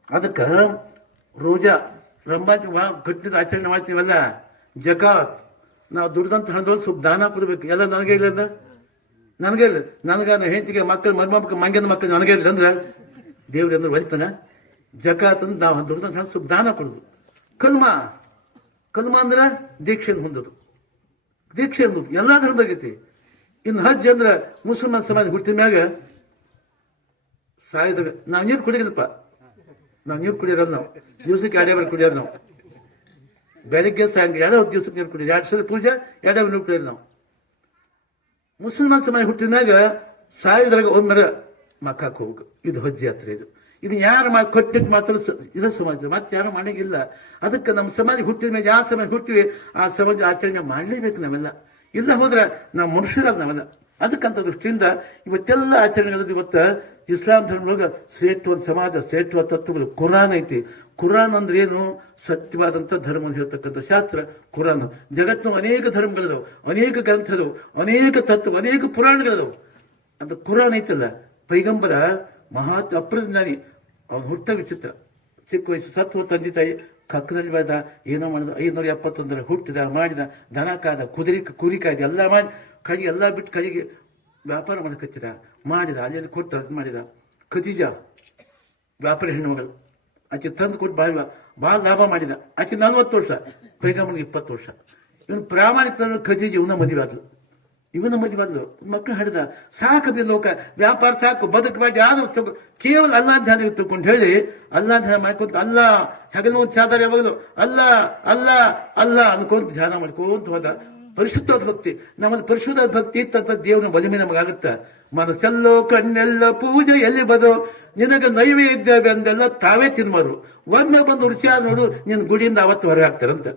ಅದಕ್ಕ ರೋಜಾ ರಂಬಾಜಿ ಕಟ್ಟಿದ ಆಚರಣೆ ಮಾಡ್ತೀವಲ್ಲ? ಜಕಾತ್ ನಾವು ದುಡ್ದಂತ ಹಣದೊಂದು ಸ್ವಲ್ಪ ದಾನ ಕೊಡ್ಬೇಕು. ಎಲ್ಲ ನನಗೆ ಇಲ್ಲ ಅಂದ್ರೆ? ನನಗೆ ಇಲ್ಲ. ನನಗ ನನ್ನ ಮಕ್ಕಳು ಮರ್ಮಕ್ಕ ಮಂಗ್ಯನ ಮಕ್ಕಳು ನನಗೆ ಇಲ್ಲ ಅಂದ್ರೆ? ದೇವ್ರ ಅಂದ್ರೆ ಒಲಿತಾನ? ಜಕಾತ್ ಅಂತ ನಾವು ದುಡ್ದಂತ ಹಣ ಸ್ವಲ್ಪ ದಾನ ಕೊಡುದು. ಕಲ್ಮ. ಕಲ್ಮ ಅಂದ್ರೆ ದೀಕ್ಷೆಯನ್ನು ಹೊಂದೋದು. ದೀಕ್ಷೆ ಅನ್ನೋದು ಎಲ್ಲ ಧರ್ಮದಾಗೈತಿ ಇನ್ನು ಹಜ್ ಅಂದ್ರೆ ಮುಸಲ್ಮಾನ್ ಸಮಾಜ ಹುಟ್ಟಿದ ಮ್ಯಾಗ ಸಾಯ್ದವೆ ನಾವು ನೀರು ಕುಡಿಯೋದಪ್ಪ. ನಾವು ನೀರು ಕುಡಿಯೋದು ನಾವು. ದಿವಸಕ್ಕೆ ಎರಡೇ ಬಾರಿ ಕುಡಿಯೋದು ನಾವು. ಬೆಳಿಗ್ಗೆ, ಸಾಯಂಕಾಲ ಎರಡೇ ಹೊತ್ತು ದಿವಸಕ್ಕೆ ನೀರು ಕುಡಿಯೋದು ಎರಡು ಸಲ ಪೂಜೆ, ಎರಡೇ ನೀರು ಕುಡಿಯೋದು ನಾವು. ಮುಸಲ್ಮಾನ್ ಸಮಾಜ ಹುಟ್ಟಿದಾಗ ಸಾಯೋದ್ರಾಗ ಒಮ್ಮೆ ಮಕ್ಕಾಕ್ ಹೋಗ್ಬೇಕು. ಇದು ಹಜ್ ಯಾತ್ರೆ ಇದು. ಇದು ಯಾರು ಮಾಡಿ ಕೊಟ್ಟಿಟ್ಟು ಮಾತ್ರ ಇದು ಸಮಾಜ. ಮತ್ತೆ ಯಾರು ಮಾಡಂಗಿಲ್ಲ ಅದಕ್ಕೆ ನಮ್ಮ ಸಮಾಜ ಹುಟ್ಟಿದ ಮೇಲೆ ಯಾವ ಸಮಾಜ ಹುಟ್ಟಿವಿ, ಆ ಸಮಾಜ ಆಚರಣೆ ಮಾಡಲೇಬೇಕು ನಾವೆಲ್ಲ. ಇಲ್ಲ ಹೋದ್ರೆ ನಾವು ಮನುಷ್ಯರಾದ ನಾವೆಲ್ಲ ಅದಕ್ಕಂತ ದೃಷ್ಟಿಯಿಂದ ಇವತ್ತೆಲ್ಲ ಆಚರಣೆಗಳಲ್ಲಿ ಇವತ್ತು ಇಸ್ಲಾಂ ಧರ್ಮದೊಳಗ ಒಂದು ಸಮಾಜ ಶ್ರೇಷ್ಠವಾದ ತತ್ವಗಳು, ಕುರಾನ್ ಐತಿ. ಕುರಾನ್ ಅಂದ್ರೆ ಏನು? ಸತ್ಯವಾದಂತ ಧರ್ಮ ಹೇಳ್ತಕ್ಕಂಥ ಶಾಸ್ತ್ರ, ಕುರಾನ್. ಜಗತ್ತಿನ ಅನೇಕ ಧರ್ಮಗಳಿದಾವೆ, ಅನೇಕ ಗ್ರಂಥದವು ಅನೇಕ ತತ್ವ, ಅನೇಕ ಪುರಾಣಗಳಿದಾವೆ. ಅದು ಕುರಾನ್ ಐತಲ್ಲ, ಪೈಗಂಬರ ಮಹಾ ಅಪ್ರಜ್ಞಾನಿ, ಅವನು ಹುಟ್ಟ ವಿಚಿತ್ರ. ಚಿಕ್ಕ ವಯಸ್ಸು ಸತ್ವ ತಂದೆ ತಾಯಿ ಕಕ್ಕದಲ್ಲಿ ಬೆಳೆದ ಏನೋ ಮಾಡಿದ, ಐನೂರ ಎಪ್ಪತ್ತೊಂದರ ಹುಟ್ಟಿದ, ಮಾಡಿದ, ದನ ಕಾದ, ಕುದುರೆ, ಕುರಿ ಕಾಯ್ದ ಎಲ್ಲ ಮಾಡಿ ಕಡೆಗೆ ಎಲ್ಲ ಬಿಟ್ಟು ಕಡೆಗೆ ವ್ಯಾಪಾರ ಮಾಡಕತ್ತಿದ ಮಾಡಿದ ಅಲ್ಲಿ ಕೊಟ್ಟು ಅದು ಮಾಡಿದ. ಖತೀಜ ವ್ಯಾಪಾರ ಹೆಣ್ಣುಮಗಳು ಆಕೆ ತಂದು ಕೊಟ್ಟು ಭಾಳ ಭಾಳ ಲಾಭ ಮಾಡಿದ. ಆಕೆ ನಲ್ವತ್ತು ವರ್ಷ ಪೈಗಮ್ಮನಿಗೆ ಇಪ್ಪತ್ತು ವರ್ಷ. ಇವನು ಪ್ರಾಮಾಣಿಕ ಖತೀಜ ಇವನ ಮದುವೆ ಆದ್ಲು. ಇವನ ನಮ್ಮಲ್ಲಿ ಬಂದು ಮಕ್ಕಳು ಹೇಳಿದ ಸಾಕು ಲೋಕ, ವ್ಯಾಪಾರ ಸಾಕು, ಬದುಕು ಮಾಡಿ, ಯಾರು ಕೇವಲ ಅಲ್ಲಾ ಧ್ಯಾನ ತಗೊಂಡು ಹೇಳಿ ಅಲ್ಲಾ ಧ್ಯಾನ ಮಾಡ್ಕೊಂತ ಅಲ್ಲ ಹಗಲು ಚಾದರ ಯಾವಾಗಲು ಅಲ್ಲ ಅಲ್ಲ ಅಲ್ಲ ಅನ್ಕೊಂತ ಧ್ಯಾನ ಮಾಡ್ಕೊಂತ ಹೋದ ಪರಿಶುದ್ಧವಾದ ಭಕ್ತಿ. ನಮ್ಮಲ್ಲಿ ಪರಿಶುದ್ಧ ಭಕ್ತಿ ಇತ್ತಂತ ದೇವನ ಬದುಮೆ ನಮಗಾಗುತ್ತ. ಮನಸ್ಸೆಲ್ಲೋ, ಕಣ್ಣೆಲ್ಲೋ ಪೂಜೆ ಎಲ್ಲಿ ಬದೋ, ನಿನಗೆ ನೈವೇದ್ಯವೆಂದೆಲ್ಲ ತಾವೇ ತಿನ್ಮಾರು ಒಮ್ಮೆ ಬಂದು ರುಚಿಯಾದ ನೋಡು, ನಿನ್ ಗುಡಿಯಿಂದ ಅವತ್ತು ಹೊರಗೆ ಹಾಕ್ತಾರಂತ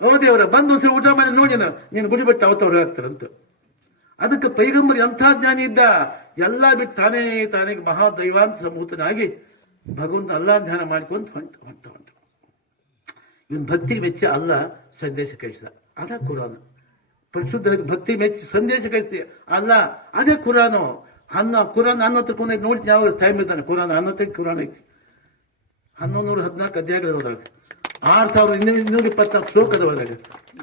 ಹೌದೇವ್ರ ಬಂದು ಒಂದ್ಸರಿ ಊಟ ಮಾಡಿ ನೋಡಿ ನೀನು ಗುಡಿ ಬಿಟ್ಟು ಅವತ್ತು ಹೊರಗೆ ಹೇಳ್ತಾರಂತ ಅದಕ್ಕೆ ಪೈಗಂಬರ್ ಎಂಥ ಜ್ಞಾನಿ ಇದ್ದ. ಎಲ್ಲ ಬಿಟ್ಟು ತಾನೇ ತಾನೇ ಮಹಾ ದೈವಾಂತ ಸಮೂತನಾಗಿ ಭಗವಂತ ಅಲ್ಲ ಧ್ಯಾನ ಮಾಡ್ಕೊಂತ ಹೊಂಟ ಹೊಂಟ ಹೊಂಟ. ಇವನ್ ಭಕ್ತಿ ಮೆಚ್ಚಿ ಅಲ್ಲ, ಸಂದೇಶ ಕಳಿಸಿದ. ಅದ ಕುರಾನ್. ಪರಿಶುದ್ಧ ಭಕ್ತಿ ಮೆಚ್ಚಿ, ಸಂದೇಶ ಕಳಿಸ್ತಿ ಅಲ್ಲ, ಅದೇ ಕುರಾನು. ಅನ್ನ, ಕುರಾನ್ ಅನ್ನ ಕುನ ನೋಡಿ ಯಾವ ಟೈಮ್ ಇದ್ದಾನೆ ಕುರಾನ್ ಹನ್ನೊಂದು ಕುರಾನ್ ಐತಿ. ಹನ್ನೊಂದು ನೂರ ಹದಿನಾಲ್ಕು ಅಧ್ಯಾಯಗಳು ಆರು ಸಾವಿರದ ಇನ್ನೂರ ಇನ್ನೂರ ಇಪ್ಪತ್ತಾರು ಶ್ಲೋಕದ ಒಳಗೆ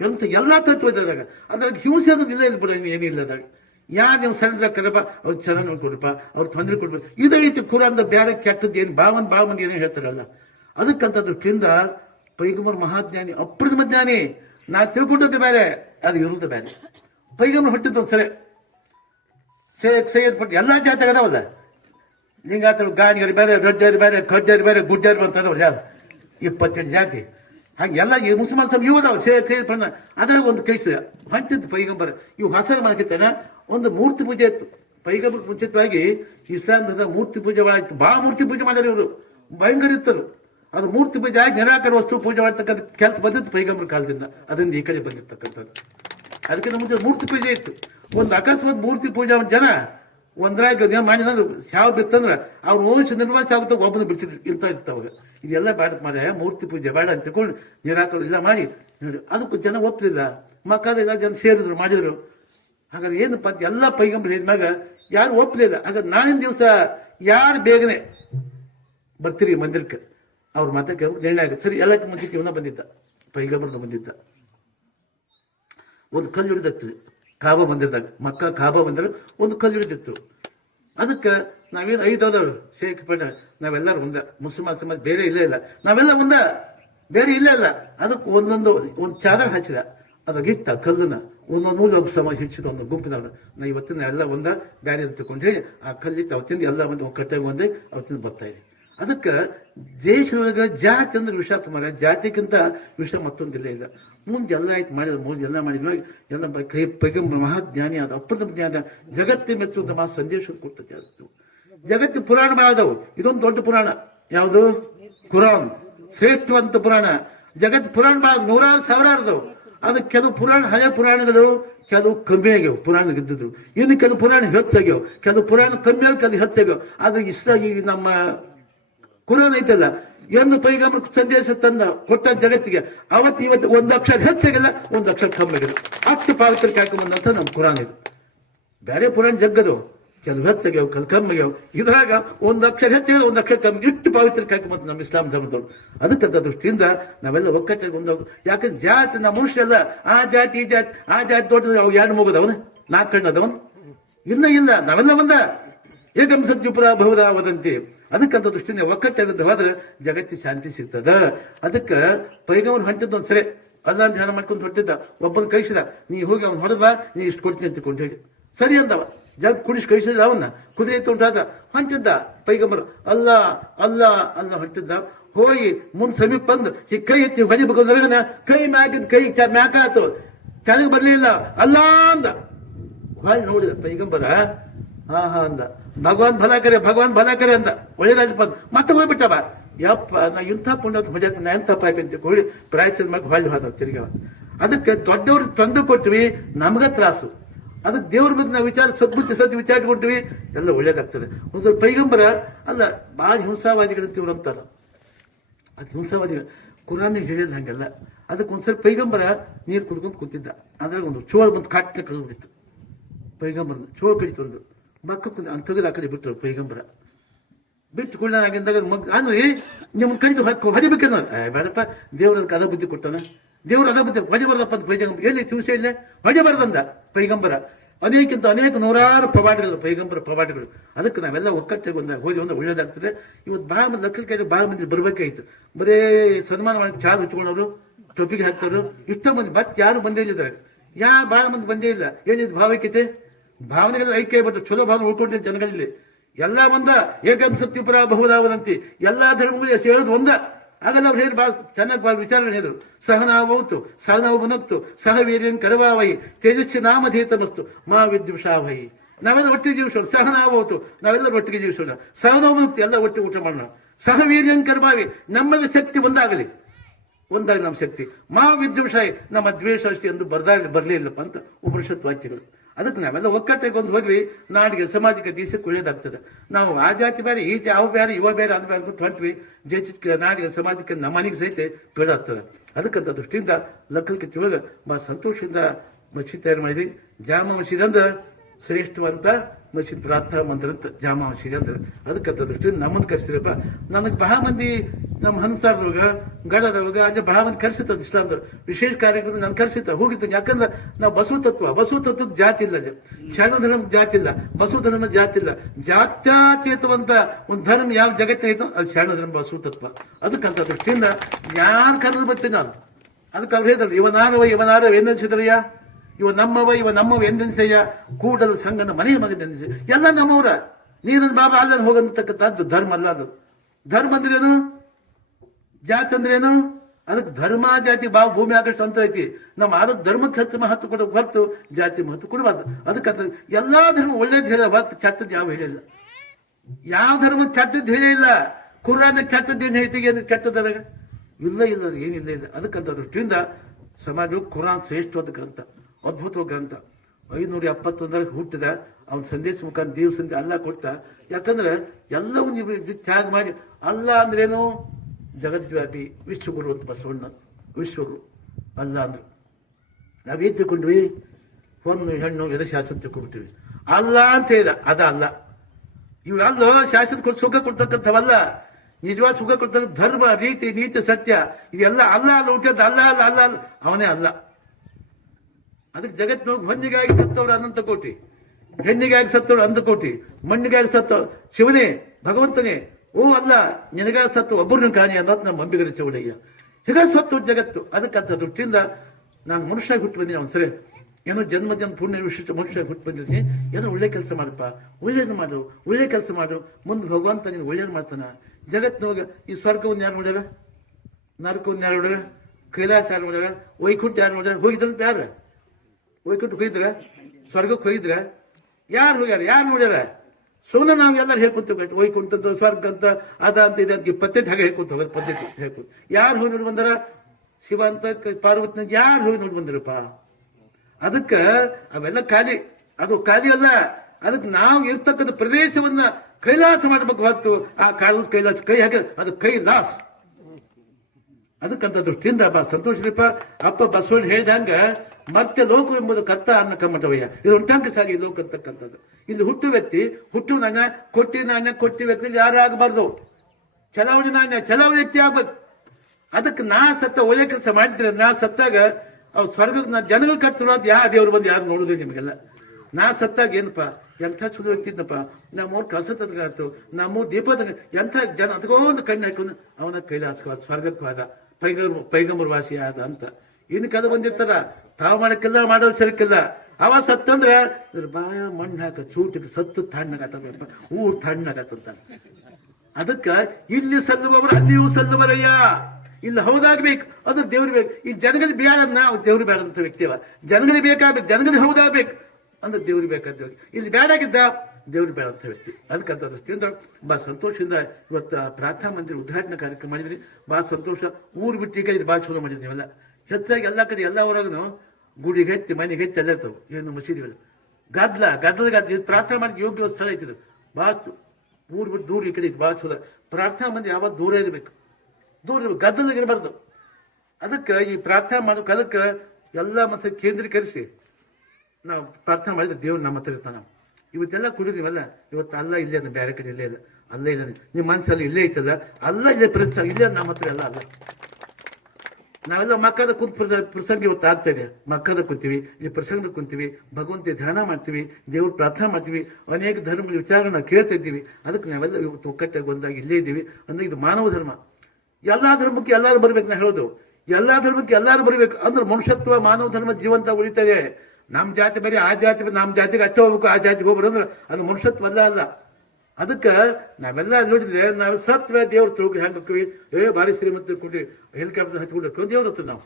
ಎಂತ ಎಲ್ಲ ತತ್ವ ಇದ್ದಾಗ ಅದ್ರಾಗ. ಹಿಂಸೆ ಅದು ಇಲ್ಲ ಬಿಡ ಏನಿಲ್ಲದಾಗ ಯಾರು ನೀವು ಸಣ್ಣ ಕರಪ್ಪ ಅವ್ರು ಚೆನ್ನಾಗಿ ಕೊಡಪ್ಪ ಅವ್ರು ತೊಂದರೆ ಕೊಡ್ಬೇಕು ಇದೈತಿ ಅಂದ್ರೆ ಬೇರೆ ಕೆಟ್ಟದ್ದು ಏನು ಭಾವನ್ ಭಾವನ್ ಏನೋ ಹೇಳ್ತಾರಲ್ಲ ಅದಕ್ಕಂತ ಕಿಂದ ಪೈಗಮರ್ ಮಹಾಜ್ಞಾನಿ ಅಪ್ರತಿಮ ಜ್ಞಾನಿ. ನಾ ತಿಳ್ಕೊಂಡದ್ದು ಬೇರೆ, ಅದು ಇರುವುದು ಬೇರೆ. ಪೈಗಂಬರ್ ಹುಟ್ಟಿದ್ದು ಒಂದ್ಸರಿ. ಸೈಯದ್ ಸೈಯದ್ ಪಟ್ಟು ಎಲ್ಲ ಜಾತಿ ಅದಾವಲ್ಲ. ಹಿಂಗಾತ ಗಾಣಿಯರು ಬೇರೆ ರೊಡ್ಡರು ಬೇರೆ ಖಡ್ಡರು ಬೇರೆ, ಗುಡ್ಡರು ಅಂತ ಅದಾವಲ್ಲ ಯಾರು? ಇಪ್ಪತ್ತೆಂಟು ಜಾತಿ. ಹಾಗೆಲ್ಲ ಈ ಮುಸಲ್ಮಾನ್ ಸಭೆ ಅದಾವ ಸೇ ಪ್ರಣ ಅದ್ರಾಗ ಒಂದು ಕೈಸ ಹೊಂಟಿದ್ದು ಪೈಗಂಬರ್. ಇವು ಹೊಸ ಮಾಡ್ಕಿತ್ತಾನ ಒಂದು ಮೂರ್ತಿ ಪೂಜೆ ಇತ್ತು. ಪೈಗಂಬರ್ ಮುಂಚಿತವಾಗಿ ಇಸ್ಲಾಂ ಧರ್ಮದ ಮೂರ್ತಿ ಪೂಜೆ ಆಯ್ತು ಬಾ ಮೂರ್ತಿ ಪೂಜೆ ಮಾಡ್ಯಾರ ಇವರು. ಭಯಂಕರ ಇತ್ತರು ಅದು ಮೂರ್ತಿ ಪೂಜೆ ಆಗಿ ನಿರಾಕರ ವಸ್ತು ಪೂಜೆ ಮಾಡ್ತಕ್ಕಂಥ ಕೆಲಸ ಬಂದಿತ್ತು ಪೈಗಂಬರ್ ಕಾಲದಿಂದ. ಅದರಿಂದ ಈ ಕಡೆ ಬಂದಿರ್ತಕ್ಕಂಥದ್ದು. ಅದಕ್ಕಿಂತ ಮುಂಚೆ ಮೂರ್ತಿ ಪೂಜೆ ಇತ್ತು. ಒಂದು ಅಕಸ್ಮಾತ್ ಮೂರ್ತಿ ಪೂಜೆ ಜನ ಒಂದ್ರಾಗ ಗದ್ಯ ಮಾಡಿದ್ರು ಶಾವ್ ಬಿತ್ತಂದ್ರ ಅವ್ರ ಮನುಷ್ಯ ನಿರ್ವಾಸ ಆಗುತ್ತೆ ಒಬ್ಬನ ಬಿಡ್ತಿದ್ರು ಇಂತ ಅವಾಗ. ಇದೆಲ್ಲ ಬೇಡ ಮಾರಾಯ ಮೂರ್ತಿ ಪೂಜೆ ಬೇಡ ಅಂತ ತಿಳ್ಕೊಂಡು ನಿರಾಕರು ಇಲ್ಲ ಮಾಡಿ. ನೋಡಿ, ಅದಕ್ಕೂ ಜನ ಒಪ್ಪಲಿಲ್ಲ ಮಕ್ಕಳೆಲ್ಲ ಜನ ಸೇರಿದ್ರು, ಮಾಡಿದ್ರು. ಹಾಗಾದ್ರೆ ಏನಪ್ಪ ಅಂತ ಎಲ್ಲ ಪೈಗಂಬರ್ ಇದ್ಮ್ಯಾಗ ಯಾರು ಒಪ್ಪಲಿಲ್ಲ ಹಾಗಾದ್ರೆ ನಾಳಿನ ದಿವಸ ಯಾರು ಬೇಗನೆ ಬರ್ತೀರಿ ಮಂದಿರಕ್ಕೆ? ಅವ್ರ ಮಾತಕ್ಕೆ ನಿರ್ಣಯ ಆಗುತ್ತೆ. ಸರಿ, ಎಲ್ಲಕ್ಕೆ ಮುಂಚೆ ಇವನ ಬಂದಿದ್ದ. ಪೈಗಂಬರ್ನ ಬಂದಿದ್ದ. ಒಂದು ಕಲ್ಲು ಹಿಡಿದತ್ತು. ಕಾಬ ಬಂದಿದ್ದಾಗ ಮಕ್ಕ ಕಾಬ ಬಂದ್ರೆ ಒಂದು ಕಲ್ಲು ಹಿಡಿದಿತ್ತು. ಅದಕ್ಕೆ ನಾವೇನು ಐದು ಅದಾವ ಶೇಖ್ ಪೇಟ ನಾವೆಲ್ಲರೂ ಒಂದ. ಮುಸ್ಲಿಮ ಸಮಾಜ ಬೇರೆ ಇಲ್ಲೇ ಇಲ್ಲ. ನಾವೆಲ್ಲ ಒಂದ. ಬೇರೆ ಇಲ್ಲೇ ಇಲ್ಲ. ಅದಕ್ಕೆ ಒಂದೊಂದು ಒಂದು ಚಾದರ್ ಹಚ್ಚಿದ. ಅದಾಗ ಇಟ್ಟ ಕಲ್ಲನ್ನ. ಒಂದೊಂದು ನೂರು ಒಬ್ಬ ಸಮಾಜ ಹಿಡಿಸಿದ ಒಂದು ಗುಂಪಿನವ್ರು. ನಾ ಇವತ್ತಿನ ಎಲ್ಲ ಒಂದ. ಬ್ಯಾರೆ ಅಂತ ಆ ಕಲ್ಲಿಟ್ಟು ಅವತ್ತಿಂದ ಎಲ್ಲ ಒಂದು ಕಟ್ಟೆ ಒಂದೇ ಅವತ್ತಿಂದ ಬರ್ತಾ ಇದೆ. ಅದಕ್ಕೆ ದೇಶದೊಳಗ ಜಾತಿ ಅಂದ್ರೆ ವಿಷ ಮರ ಜಾತಿಗಿಂತ ವಿಷ ಮತ್ತೊಂದಿಲ್ಲ ಇಲ್ಲ. ಮುಂದೆ ಎಲ್ಲ ಆಯ್ತು, ಮಾಡಿದ್ರು ಮುಂದೆ ಎಲ್ಲ ಮಾಡಿದ್ರು. ಎಲ್ಲ ಕೈ ಪೈಗಂ ಮಹಾಜ್ಞಾನಿ ಆದ ಅಪ್ಪನ ಜ್ಞಾನ ಜಗತ್ತೇ ಮೆಚ್ಚುವಂತ ಮಹಾ ಸಂದೇಶ ಕೊಡ್ತದೆ ಅದು ಜಗತ್ತು ಪುರಾಣ ಮಾಡಿದವು ಇದೊಂದು ದೊಡ್ಡ ಪುರಾಣ. ಯಾವುದು? ಕುರಾನ್. ಶ್ರೇಷ್ಠವಂತ ಪುರಾಣ. ಜಗತ್ತು ಪುರಾಣ ಬಾ ನೂರಾರು ಸಾವಿರಾರದವು ಅದು ಕೆಲವು ಪುರಾಣ, ಹಳೆ ಪುರಾಣಗಳು, ಕೆಲವು ಕಮ್ಮಿ ಆಗ್ಯಾವ. ಪುರಾಣ ಇದ್ದಿದ್ರು ಇನ್ನು ಕೆಲವು ಪುರಾಣ ಹೆಚ್ಚಾಗ್ಯಾವ ಕೆಲವು ಪುರಾಣ ಕಮ್ಮಿ ಆಗಿ ಕೆಲವು ಹೆಚ್ಚಾಗ್ಯಾವ ಆದ್ರೆ ಇಷ್ಟ ನಮ್ಮ ಕುರಾನ್ ಐತಲ್ಲ ಎಂದು ಪೈಗಂಬರ್ ಸಂದೇಶ ತಂದ ಕೊಟ್ಟ ಜಗತ್ತಿಗೆ ಅವತ್ತು ಇವತ್ತು ಒಂದು ಅಕ್ಷರ ಹೆಚ್ಚಾಗಿಲ್ಲ, ಒಂದು ಅಕ್ಷರ ಕಮ್ಮಿ ಆಗಿಲ್ಲ ಅಷ್ಟು ಪಾವಿತ್ರ ಬಂದಂತ ನಮ್ಮ ಕುರಾನ್ ಇದು. ಬೇರೆ ಪುರಾಣ ಜಗ್ಗದು. ಕೆಲವು ಹೆಚ್ಚಾಗ್ಯಾವ ಕೆಲ ಕಮ್ಮಿ ಆಗ್ಯಾವ ಇದ್ರಾಗ ಒಂದು ಅಕ್ಷರ ಹೆಚ್ಚಾಗ ಒಂದು ಅಕ್ಷರ ಕಮ್ಮಿ. ಇಷ್ಟು ಪಾವಿತ್ರ ಕಾಕೊಂಬಂತ ನಮ್ಮ ಇಸ್ಲಾಂ ಧರ್ಮದವ್ರು. ಅದಕ್ಕಂತ ದೃಷ್ಟಿಯಿಂದ ನಾವೆಲ್ಲ ಒಕ್ಕಟ್ಟಾಗಿ ಒಂದು ಯಾಕಂದ್ರೆ ಜಾತಿ, ನಮ್ಮ ಮನುಷ್ಯರೆಲ್ಲ ಆ ಜಾತಿ, ಈ ಜಾತಿ, ಆ ಜಾತಿ ದೊಡ್ಡದು ಅವು ಎರಡು ಮುಗದವನ, ನಾಲ್ಕು ಕಣ್ಣು ಇನ್ನ ಇಲ್ಲ ಇಲ್ಲ ನಾವೆಲ್ಲ ಒಂದ. ಏಕಂ ಸದ್ಯುಪುರ ಬಹುದ ವದಂತಿ. ಅದಕ್ಕಂತ ದೃಷ್ಟಿಯಿಂದ ಒಕ್ಕಟ್ಟಾಗದ್ದು ಹೋದ್ರೆ ಜಗತ್ತಿ ಶಾಂತಿ ಸಿಗ್ತದ. ಅದಕ್ಕೆ ಪೈಗವನ್ ಹೊಂಟಿದ್ದ ಸರಿ ಅಲ್ಲ ಧ್ಯಾನ ಮಾಡ್ಕೊಂಡು ಹೊಂಟಿದ್ದ, ಒಬ್ಬನ ಕಳಿಸಿದ, ನೀ ಹೋಗಿ ಅವ್ನು ಹೊಡೆದ ನೀ ಇಷ್ಟು ಕೊಡ್ತೀನಿ ಅಂತ ಕೊಂಡು ಹೇಳಿ ಸರಿ ಅಂದವ. ಜಗ ಕುಡಿಸಿ ಕಳಿಸಿದ ಅವನ್ನ, ಕುದುರೆ ತುಂಟಾದ ಹೊಂಟಿದ್ದ ಪೈಗಂಬರ್. ಅಲ್ಲ ಅಲ್ಲ ಅಲ್ಲ ಹೊಂಟಿದ್ದ. ಹೋಗಿ ಮುಂದ್ ಸಮೀಪ ಬಂದು, ಈ ಕೈ ಎತ್ತಿ ಹೊಡಿಬೇಕು ಕೈ ಮ್ಯಾಕಿದ್ ಕೈ ಮ್ಯಾಕ ಆತು ಕೆಳಗೆ ಬರ್ಲಿಲ್ಲ. ಅಲ್ಲ ಅಂದ. ನೋಡಿದ ಪೈಗಂಬರ? ಹಾ ಹಾ ಅಂದ. ಭಗವಾನ್ ಭಲ ಕರೆ, ಭಗವಾನ್ ಭಲ ಕರೆ ಅಂತ ಒಳ್ಳೇದಾಗಿ ಬಂದ್ ಮತ್ತೆ ಹೋಗ್ಬಿಟ್ಟವ ಯಪ್ಪ, ನಾ ಇಂಥ ಪುಣ್ಯ ಮಜಾ ನಾ ಎಂತ ಪಾಯ್ ಅಂತ ಹೇಳಿ ಪ್ರಾಯಚಿತ ಮಾಡಿ ಹೊಳ್ಳಿ ಹೋದ ತಿರ್ಗಿ ಅವ. ಅದಕ್ಕೆ ದೊಡ್ಡವ್ರಿಗೆ ತಂದು ಕೊಟ್ವಿ, ನಮ್ಗೆ ತ್ರಾಸು. ಅದಕ್ಕೆ ದೇವ್ರ ಬಗ್ಗೆ ನಾವು ವಿಚಾರ, ಸದ್ಬುದ್ಧಿ ಸದ್ ವಿಚಾರ ಇಟ್ಕೊಂಡ್ವಿ ಎಲ್ಲ ಒಳ್ಳೇದಾಗ್ತದೆ. ಒಂದು ಸ್ವಲ್ಪ ಪೈಗಂಬರ, ಅಲ್ಲ, ಭಾಳ ಹಿಂಸಾವಾದಿಗಳು ಇವ್ರು ಅಂತಾರ. ಅದು ಹಿಂಸಾವಾದಿಗಳು. ಕುರಾನ್ ಹೇಳಿದ ಹಂಗೆಲ್ಲ. ಅದಕ್ಕೆ ಒಂದ್ಸಲ ಪೈಗಂಬರ ನೀರು ಕುಡ್ಕೊಂಡು ಕೂತಿದ್ದ. ಅದ್ರಾಗ ಒಂದು ಚೋಳ ಬಂದು ಕಳೆದ್ಬಿಟ್ಟಿತ್ತು ಪೈಗಂಬರ ಚೋಳ ಕಡಿತು ಒಂದು ಮಕ್ಕ ಅಂತ ಆ ಕಡೆ ಬಿಟ್ಟರು ಪೈಗಂಬರ. ಬಿಟ್ಟು ಕುಳ್ಳ ಆಗಿಂದಾಗ ಮಗ್ ಅಂದ್ರೆ ನಿಮ್ಮ ಕೈದು ಹಾಕಿ ಹೊಡಿಬೇಕೇನೋ ಏ, ಬೇಡಪ್ಪ, ದೇವ್ರ ಅದಕ್ಕೆ ಅದ ಬುದ್ಧಿ ಕೊಟ್ಟಾನ ದೇವ್ರ ಅದ ಬುದ್ಧಿ ಹೊಡಿಬಾರ್ದಪ್ಪ ಅಂತ ಪೈಗಂಬರ ಎಲ್ಲಿ ತಿಳ್ಸೇ ಇಲ್ಲ. ಹೊಡಿಬಾರ್ದಂದ ಪೈಗಂಬರ. ಅನೇಕಿಂತ ಅನೇಕ ನೂರಾರು ಪವಾಡಿಗಳು, ಪೈಗಂಬರ ಪವಾಡಿಗಳು. ಅದಕ್ಕೆ ನಾವೆಲ್ಲ ಒಕ್ಕಟ್ಟಿಗೆ ಒಂದು ಹೋಗಿ ಒಂದು ಒಳ್ಳೇದಾಗ್ತದೆ. ಇವತ್ತು ಭಾಳ ಮಂದಿ ಲಕ್ಕಲ್ ಕೈ ಭಾಳ ಮಂದಿ ಬರ್ಬೇಕಾಯ್ತು ಬರೇ ಸನ್ಮಾನ ಮಾಡಿ ಚಾ ಹಚ್ಕೊಳ್ಳೋರು ಟೊಪ್ಪಿಗೆ ಹಾಕ್ತಾರು ಇಷ್ಟೋ ಮಂದಿ ಮತ್ತೆ ಯಾರು ಬಂದೇ ಇಲ್ಲಿದ್ದಾರೆ ಯಾರು ಭಾಳ ಮಂದಿ ಬಂದೇ ಇಲ್ಲ. ಏನಿದ್ ಭಾವೈಕ್ಯತೆ? ಭಾವನೆಗಳ ಐಕ್ಯ ಬಿಟ್ಟು ಚಲೋ ಭಾವನೆ ಉಳ್ಕೊಂಡಿದ್ದ ಜನಗಳಲ್ಲಿ. ಎಲ್ಲ ಒಂದ ಏಕಂ ಸತ್ಯಪುರ ಬಹುದಾವದಂತಿ ಎಲ್ಲಾ ಧರ್ಮಗಳು ಸೇರೋದು ಒಂದ. ಆಗಲ್ಲ ಅವ್ರು ಹೇಳಿ ಬಾ ಚೆನ್ನಾಗಿ ವಿಚಾರಣೆ ಹೇಳಿದ್ರು. ಸಹನಾವೌತು ಸಹನಾವು ಬನಕ್ತು ಸಹ ವೀರ್ಯನ್ ಕರವಾವಯಿ ತೇಜಸ್ವಿ ನಾಮಧೇತಮಸ್ತು, ಮಾ ವಿದ್ವಿಷಾವಯಿ ನಾವೆಲ್ಲ ಒಟ್ಟಿಗೆ ಜೀವಿಸೋಣ ಸಹನಾವೌತು ನಾವೆಲ್ಲ ಒಟ್ಟಿಗೆ ಜೀವಿಸೋಣ. ಸಹನಾವು ಬನಕ್ತು ಎಲ್ಲ ಒಟ್ಟಿಗೆ ಊಟ ಮಾಡೋಣ. ಸಹ ವೀರ್ಯನ್ ಕರವಾವಿ ನಮ್ಮಲ್ಲಿ ಶಕ್ತಿ ಒಂದಾಗಲಿ. ಒಂದಾಗಿ ನಮ್ಮ ಶಕ್ತಿ. ಮಾ ವಿದ್ವಿಷಾಯಿ ನಮ್ಮ ದ್ವೇಷ ಎಂದು ಬರ್ದಾಗ ಬರಲಿಲ್ಲಪ್ಪ ಅಂತ ಉಪನಿಷತ್ ವಾಕ್ಯಗಳು. ಅದಕ್ಕೆ ನಾವೆಲ್ಲ ಒಕ್ಕಟ್ಟೆಗೊಂದು ಹೋದ್ವಿ, ನಾಡಿಗೆ ಸಮಾಜಕ್ಕೆ ದೇಶಕ್ಕೆ ಒಳ್ಳೇದಾಗ್ತದೆ ನಾವು ಆ ಜಾತಿ ಬೇರೆ, ಈ ಅವು ಬೇರೆ, ಇವ ಬೇರೆ ಅದು ಬೇರೆ ಅಂತ ಹೊಂಟ್ವಿ. ಜೈಚಿಕ್ಕೆ ನಾಡಿಗೆ ಸಮಾಜಕ್ಕೆ ನಮ್ಮ ಮನೆಗೆ ಸಹಿತ ಪೀಡಾಗ್ತದೆ ಅದಕ್ಕಂತ ದೃಷ್ಟಿಯಿಂದ ಲಕ್ಕಕ್ಕೆ ತಿಳಗ ಬಹಳ ಸಂತೋಷದಿಂದ ಮಸೀದಿ ತಯಾರು ಮಾಡಿದ್ವಿ ಜಾಮ ಮಸೀದಿ ಅಂದ್ರೆ ಶ್ರೇಷ್ಠವಂತ ಮಸೀದ್ ಪ್ರಾರ್ಥನಾ ಮಂತ್ರ ಅಂತ ಜಾಮ ಮಸೀದ್ ಅಂದ್ರೆ ಅದಕ್ಕೆ ದೃಷ್ಟಿ, ನಮ್ಮನ್ನು ಕರೆಸಿರಪ್ಪ ನನಗೆ ಬಹಳ ಮಂದಿ ನಮ್ಮ ಹನ್ಸಾರ್ದವಾಗ ಗಡದವಾಗ ಅಲ್ಲಿ ಬಹಳ ಮಂದಿ ಕರೆಸಿತ್ತು ಇಸ್ಲಾಂದ್ರು ವಿಶೇಷ ಕಾರ್ಯಕ್ರಮ ನಾನು ಕರ್ಸಿರ್ತಾರೆ ಹೋಗಿರ್ತೀನಿ. ಯಾಕಂದ್ರೆ ನಾವು ಬಸವ ತತ್ವ ಬಸವ ತತ್ವಕ್ಕೆ ಜಾತಿ ಇಲ್ಲ ಅಲ್ಲಿ. ಶರಣ ಧರ್ಮ ಜಾತಿ ಇಲ್ಲ. ಬಸವ ಧರ್ಮ ಜಾತಿ ಇಲ್ಲ. ಜಾತ್ಯಾತೀತವಂತ ಒಂದು ಧರ್ಮ ಯಾವ ಜಗತ್ತೈತೋ ಅದು ಶರಣ ಧರ್ಮ ಬಸವ ತತ್ವ ಅದಕ್ಕಂತ ದೃಷ್ಟಿಯಿಂದ ಯಾರು ಕರೆದು ಬರ್ತೀನಿ ನಾನು. ಅದಕ್ಕೆ ಅವ್ರು ಹೇಳಿದ್ರು ಇವನಾರವ ಇವನಾರವ ಎಂದೆನಿಸಿದ್ರಯ್ಯ ಇವ ನಮ್ಮವ ಇವ ನಮ್ಮವ ಎಂದೆನಿಸಯ್ಯ ಕೂಡಲು ಸಂಗನ ಮನೆಯ ಮಗನೆಂದಿಸಿ ಎಲ್ಲ ನಮ್ಮವರ. ನೀನನ್ ಬಾಬಾ ಅಲ್ಲದ ಹೋಗಂತಕ್ಕಂಥದ್ದು ಧರ್ಮ ಅಲ್ಲ ಅದು. ಧರ್ಮ ಅಂದ್ರೇನು ಜಾತಿ ಅಂದ್ರೇನು ಅದಕ್ಕೆ ಧರ್ಮ ಜಾತಿ ಬಾ, ಭೂಮಿ ಆಗಷ್ಟು ಅಂತ ಐತಿ. ನಮ್ಮ ಅದಕ್ಕೆ ಧರ್ಮಕ್ಕೆ ಹೆಚ್ಚು ಮಹತ್ವ ಕೊಡೋಕೆ ಹೊರತು ಜಾತಿ ಮಹತ್ವ ಕೊಡಬಾರ್ದು. ಅದಕ್ಕೆ ಎಲ್ಲ ಧರ್ಮ ಒಳ್ಳೇದು ಹೇಳ ಹೊರತು ಕೆಟ್ಟದ್ದು ಯಾವ ಹೇಳಿಲ್ಲ. ಯಾವ ಧರ್ಮ ಕೆಟ್ಟದ್ದು ಹೇಳಿಲ್ಲ ಕುರಾನ ಕೆಟ್ಟದ್ದು ಏನು ಹೇಳ್ತೀವಿ? ಏನು ಕೆಟ್ಟದಲ್ಲ ಇಲ್ಲ ಇಲ್ಲ ಏನಿಲ್ಲ ಇಲ್ಲ. ಅದಕ್ಕಂತ ದೃಷ್ಟಿಯಿಂದ ಸಮಾಜವು ಕುರಾನ್ ಶ್ರೇಷ್ಠವಾದ ಗ್ರಂಥ. ಅದ್ಭುತವಾದ ಗ್ರಂಥ ಐನೂರ ಎಪ್ಪತ್ತೊಂದರಲ್ಲಿ ಹುಟ್ಟಿದ ಅವನ ಸಂದೇಶ ಮುಖಾಂತರ ದೇವ್ ಸಂದೇಶ ಅಲ್ಲ ಕೊಟ್ಟ. ಯಾಕಂದ್ರೆ ಎಲ್ಲವೂ ನೀವು ತ್ಯಾಗ ಮಾಡಿ, ಅಲ್ಲ ಅಂದ್ರೇನು? ಜಗದ್ವ್ಯಾಪಿ, ವಿಶ್ವಗುರು ಅಂತ ಬಸವಣ್ಣ, ವಿಶ್ವಗುರು, ಅಲ್ಲ ಅಂದ್ರು. ನಾವೇ ತಿಳ್ಕೊಂಡ್ವಿ? ಹೊನ್ನು ಹೆಣ್ಣು ಎದ ಶಾಸನ ತಿಳ್ಕೊಂಡ್ಬಿಟ್ಟಿವಿ. ಅಲ್ಲ ಅಂತ ಹೇಳಿದ ಅದ ಅಲ್ಲ ಇವು ಅಲ್ಲ ಶಾಸ್ತ್ರ ಕೊಟ್ಟು ಸುಖ ಕೊಡ್ತಕ್ಕಂಥವಲ್ಲ. ನಿಜವಾದ ಸುಖ ಕೊಡ್ತಕ್ಕಂಥ ಧರ್ಮ, ರೀತಿ, ನೀತಿ, ಸತ್ಯ, ಇದೆಲ್ಲ ಅಲ್ಲ ಅಲ್ಲ ಹುಟ್ಟದ ಅಲ್ಲ ಅಲ್ಲ ಅಲ್ಲ. ಅವನೇ ಅಲ್ಲ. ಅದಕ್ಕೆ ಜಗತ್ತು ಹೊನ್ನಿಗಾಗಿ ಸತ್ತವರು ಅನಂತ ಕೋಟಿ, ಹೆಣ್ಣಿಗಾಗಿ ಸತ್ತವರು ಅನಂತ ಕೋಟಿ, ಮಣ್ಣಿಗಾಗಿ ಸತ್ತ ಶಿವನೇ, ಭಗವಂತನೇ, ಓ ಅಲ್ಲ, ನಿನಗಾಗಿ ಸತ್ತು ಒಬ್ಬರನ್ನ ಕಾಣಿ ಅನ್ನೋದು ನಮ್ಮ ಅಂಬಿಗರ ಶಿವಳಿಗೆ ಹೀಗ ಸತ್ತು ಜಗತ್ತು, ಅದಕ್ಕಂತ ದೃಷ್ಟಿಯಿಂದ ನಾನು ಮನುಷ್ಯ ಹುಟ್ಟು ಬಂದಿನಿ ಒಂದ್ಸರಿ. ಸರಿ ಏನೋ ಜನ್ಮ ಜನ್ಮ, ಪುಣ್ಯ ವಿಶಿಷ್ಟ ಮನುಷ್ಯ ಹುಟ್ಟು ಬಂದಿದ್ದೀನಿ ಏನೋ ಒಳ್ಳೆ ಕೆಲಸ ಮಾಡಪ್ಪ ಒಳ್ಳೇದು ಮಾಡು, ಒಳ್ಳೆ ಕೆಲಸ ಮಾಡು, ಮುಂದೆ ಭಗವಂತ ನೀನು ಒಳ್ಳೇದು ಮಾಡ್ತಾನ. ಜಗತ್ತಿನೊಳಗೆ ಈ ಸ್ವರ್ಗವನ್ನು ಯಾರು ಮಾಡ್ಯಾರ ನರಕವನ್ನು ಯಾರು ಮಾಡ್ಯಾರ ಕೈಲಾಸ ಯಾರು ಮಾಡ್ಯಾರ ವೈಕುಂಠ ಯಾರು ನೋಡ್ಯಾರ? ಹೋಗಿದ್ರಂತ ಯಾರು? ವೈಕುಂಠ ಹೋಗಿದ್ರ ಸ್ವರ್ಗಕ್ಕೆ ಹೋಗಿದ್ರೆ ಯಾರು ಹೋಗ್ಯಾರ? ಯಾರು ನೋಡ್ಯಾರ? ಸುಮ್ಮನೆ ನಾವು ಎಲ್ಲರೂ ಹೇಳ್ಕೊಂತೀವಿ ಅಂತ ಸ್ವರ್ಗ ಅಂತ, ಅದ ಅಂತ, ಇದೆ ಅಂತ ಪದ್ಧತಿ ಹಾಗೆ ಹೇಳ್ಕೊಂತ ಹೋಗೋದು ಪದ್ಧತಿ ಹೇಳ್ಕೊಂತ. ಯಾರು ಹೋಗಿ ನೋಡಿ ಬಂದಾರ? ಶಿವ ಅಂತ ಪಾರ್ವತಿನ ಯಾರು ಹೋಗಿ ನೋಡಿ ಬಂದಿರಪ್ಪ? ಅದಕ್ಕ ಅವೆಲ್ಲ ಖಾಲಿ. ಅದು ಖಾಲಿ ಅಲ್ಲ. ಅದಕ್ಕೆ ನಾವು ಇರ್ತಕ್ಕಂಥ ಪ್ರದೇಶವನ್ನ ಕೈಲಾಸ ಮಾಡಬೇಕು ಹೊತ್ತು ಆ ಕಾಲದ ಕೈಲಾಸ, ಕೈ ಹಾಕಿ ಅದು ಕೈಲಾಸ್. ಅದಕ್ಕಂತ ದೃಷ್ಟಿಯಿಂದ ಬಾ ಸಂತೋಷರಿಪ್ಪ ಅಪ್ಪ ಬಸವಣ್ಣ ಹೇಳಿದಂಗ ಮತ್ತೆ ಲೋಕ ಎಂಬುದು ಕತ್ತ ಅನ್ನ ಕಮ್ಮಟವಯ್ಯ ಇದು ಉಂಟಾಂಕ ಸಾಗಿ ಲೋಕ ಅಂತಕ್ಕಂಥದ್ದು. ಇಲ್ಲಿ ಹುಟ್ಟು ವ್ಯಕ್ತಿ, ಹುಟ್ಟು ನಾಣ್ಯ, ಕೊಟ್ಟಿ ನಾಣ್ಯ, ಕೊಟ್ಟಿ ವ್ಯಕ್ತಿ ಯಾರು ಆಗಬಾರ್ದು ಚಲಾವಣೆ ನಾಣ್ಯ, ಚಲಾವಣೆ ವ್ಯಕ್ತಿ ಆಗ್ಬೇಕು. ಅದಕ್ಕೆ ನಾ ಸತ್ತ ಒಳ್ಳೆ ಕೆಲಸ ಮಾಡಿದ್ರೆ, ನಾ ಸತ್ತಾಗ ಅವ್ ಸ್ವರ್ಗಕ್ಕೆ ನಾ ಜನಗಳು ಕಟ್ತಿರೋ ಅದು ಯಾವ ದೇವ್ರು ಬಂದು ಯಾರು ನೋಡುದೇ ನಿಮಗೆಲ್ಲ. ನಾ ಸತ್ತಾಗ ಏನಪ್ಪ? ಎಂಥ ಚಲೋ ವ್ಯಕ್ತಿದ್ನಪ್ಪ ನಮ್ಮೂರ್ ಕಸ ಆಯ್ತು. ನಮ್ಮೂರು ದೀಪದ ಎಂಥ ಜನ ಅದಕ್ಕೊಂದು ಕಣ್ಣು ಹಾಕೊಂಡು ಅವನ ಕೈಲಾಸ ಸ್ವರ್ಗಕ್ಕೆ ಹೋದ. ಪೈಗಂಬರ್ ಪೈಗಂಬರ್ ವಾಸಿಯಾದ ಅಂತ. ಇನ್ನು ಕದ ಬಂದಿರ್ತಾರ, ತಾವು ಮಾಡಕ್ಕಿಲ್ಲ ಮಾಡೋ ಸರಿಕಿಲ್ಲ. ಅವ ಸತ್ತಂದ್ರೆ ಬಾಯ ಮಣ್ಣು ಹಾಕ, ಚೂಟಿಗೆ ಸತ್ತು ತಣ್ಣಗಾತಪ್ಪ ಊರ್ ತಣ್ಣಗಾತಂತ ಅದಕ್ಕ, ಇಲ್ಲಿ ಸಲ್ಲುವವರು, ಅಲ್ಲಿಯೂ ಸಲ್ಲುವರಯ್ಯ. ಇಲ್ಲಿ ಹೌದಾಗ್ಬೇಕು, ಅದು ದೇವ್ರು ಬೇಕು. ಈ ಜನಗಳಿಗೆ ಬೇಡ ನಾವು, ದೇವ್ರು ಬೇಡಂತ ವ್ಯಕ್ತಿವ ಜನಗಳಿಗೆ ಬೇಕಾಗ್ಬೇಕು, ಜನಗಳಿಗೆ ಹೌದಾಗ್ಬೇಕು. ಅಂದ್ರೆ ದೇವ್ರು ಬೇಕಾದ ಇಲ್ಲಿ ಬೇಡಾಗಿದ್ದ ದೇವ್ರು ಬೇಡಂತ ವ್ಯಕ್ತಿ ಅದಕ್ಕಂತ ದೃಷ್ಟಿಯಿಂದ ಬಹಳ ಸಂತೋಷದಿಂದ ಇವತ್ತು ಪ್ರಾರ್ಥನಾ ಮಂದಿರ ಉದ್ಘಾಟನಾ ಕಾರ್ಯಕ್ರಮ ಮಾಡಿದ್ರಿ. ಬಹಳ ಸಂತೋಷ. ಊರು ಬಿಟ್ಟು ಈಗ ಇದು ಭಾಳ ಚಲೋ ಮಾಡಿದ್ರಿ ನೀವೆಲ್ಲ. ಹೆಚ್ಚಾಗಿ ಎಲ್ಲ ಕಡೆ ಎಲ್ಲ ಊರಾಗನು ಗುಡಿಗೆ ಹೆತ್ತಿ, ಮನೆಗೆ ಹೆತ್ತಿ ಎಲ್ಲ ಇರ್ತಾವೆ. ಏನು ಮಸೀದಿಗಳು ಗದ್ಲ ಗದ್ದಲ ಗದ್ಲ ಇದು ಪ್ರಾರ್ಥನಾ ಮಾಡಿ ಯೋಗ್ಯ ಸ್ಥಳ ಐತಿದು. ಭಾಳ ಊರು ಬಿಟ್ಟು ದೂರ ಈ ಕಡೆ ಇದು ಭಾಳ ಚಲೋ. ಪ್ರಾರ್ಥನಾ ಮಂದಿ ಯಾವಾಗ ದೂರ ಇರಬೇಕು. ದೂರ ಇರಬೇಕು. ಗದ್ದಲಾಗ ಇರಬಾರ್ದು. ಅದಕ್ಕೆ ಈ ಪ್ರಾರ್ಥನೆ ಮಾಡೋಕೆ ಅದಕ್ಕೆ ಎಲ್ಲ ಮನಸ್ಸು ಕೇಂದ್ರೀಕರಿಸಿ ನಾವು ಪ್ರಾರ್ಥನೆ ಮಾಡಿದ್ರೆ ದೇವ್ರು ನಮ್ಮ ಹತ್ರ ಇರ್ತಾನ. ಇವತ್ತೆಲ್ಲ ಕುಡಿದೀವಲ್ಲ ಇವತ್ತು ಅಲ್ಲ, ಇಲ್ಲೇ ಅದ, ಬೇರೆ ಕಡೆ ಇಲ್ಲೇ ಇಲ್ಲ ಅಲ್ಲೇ, ಇಲ್ಲ ನಿಮ್ಮ ಮನಸ್ಸಲ್ಲಿ ಇಲ್ಲೇ ಐತಲ್ಲ? ಅಲ್ಲ, ಇಲ್ಲೇ ಪರಿಸ್ಥಿತಿ ಇಲ್ಲೇ ನಮ್ಮ ಹತ್ರ ಎಲ್ಲ ಅಲ್ಲ. ನಾವೆಲ್ಲ ಮಕ್ಕದ ಕುಂತ ಪ್ರಸ- ಪ್ರಸಂಗ ಇವತ್ತು ಆಗ್ತಾ ಇದೆ. ಮಕ್ಕದ ಕುಂತೀವಿ ಈ ಪ್ರಸಂಗದ ಕುಂತೀವಿ ಭಗವಂತ ಧ್ಯಾನ ಮಾಡ್ತೀವಿ, ದೇವ್ರ ಪ್ರಾರ್ಥನೆ ಮಾಡ್ತೀವಿ, ಅನೇಕ ಧರ್ಮದ ವಿಚಾರಗಳನ್ನ ಕೇಳ್ತಾ ಇದ್ದೀವಿ. ಅದಕ್ಕೆ ನಾವೆಲ್ಲ ಇವತ್ತು ಒಕ್ಕಟ್ಟಾಗಿ ಒಂದಾಗಿ ಇಲ್ಲೇ ಇದ್ದೀವಿ ಅಂದ್ರೆ ಇದು ಮಾನವ ಧರ್ಮ. ಎಲ್ಲ ಧರ್ಮಕ್ಕೆ ಎಲ್ಲಾರು ಬರ್ಬೇಕು ನಾ ಹೇಳೋದು. ಎಲ್ಲಾ ಧರ್ಮಕ್ಕೆ ಎಲ್ಲಾರು ಬರ್ಬೇಕು ಅಂದ್ರೆ ಮನುಷ್ಯತ್ವ, ಮಾನವ ಧರ್ಮ ಜೀವಂತ ಉಳಿತದೆ ನಮ್ಮ ಜಾತಿ ಬರೀ ಆ ಜಾತಿ ನಮ್ಮ ಜಾತಿಗೆ ಅಚ್ಚ ಹೋಗ್ಬೇಕು, ಆ ಜಾತಿಗೆ ಹೋಗ್ಬಾರ್ದು ಅಂದ್ರೆ ಅದು ಮನುಷ್ಯತ್ವ ಅಲ್ಲ. ಅಲ್ಲ ಅದಕ್ಕೆ ನಾವೆಲ್ಲ ನೋಡಿದ್ರೆ ನಾವು ಸತ್ವ ದೇವ್ರ ತೋಗಿ ಹಾಕಿ ಏ ಬಾರಿ ಶ್ರೀಮಂತ ಕೊಡಿ ಹೆಲಿಕಾಪ್ಟರ್ ಹಚ್ಕೊಂಡು ದೇವ್ರತ್ತ ನಾವು.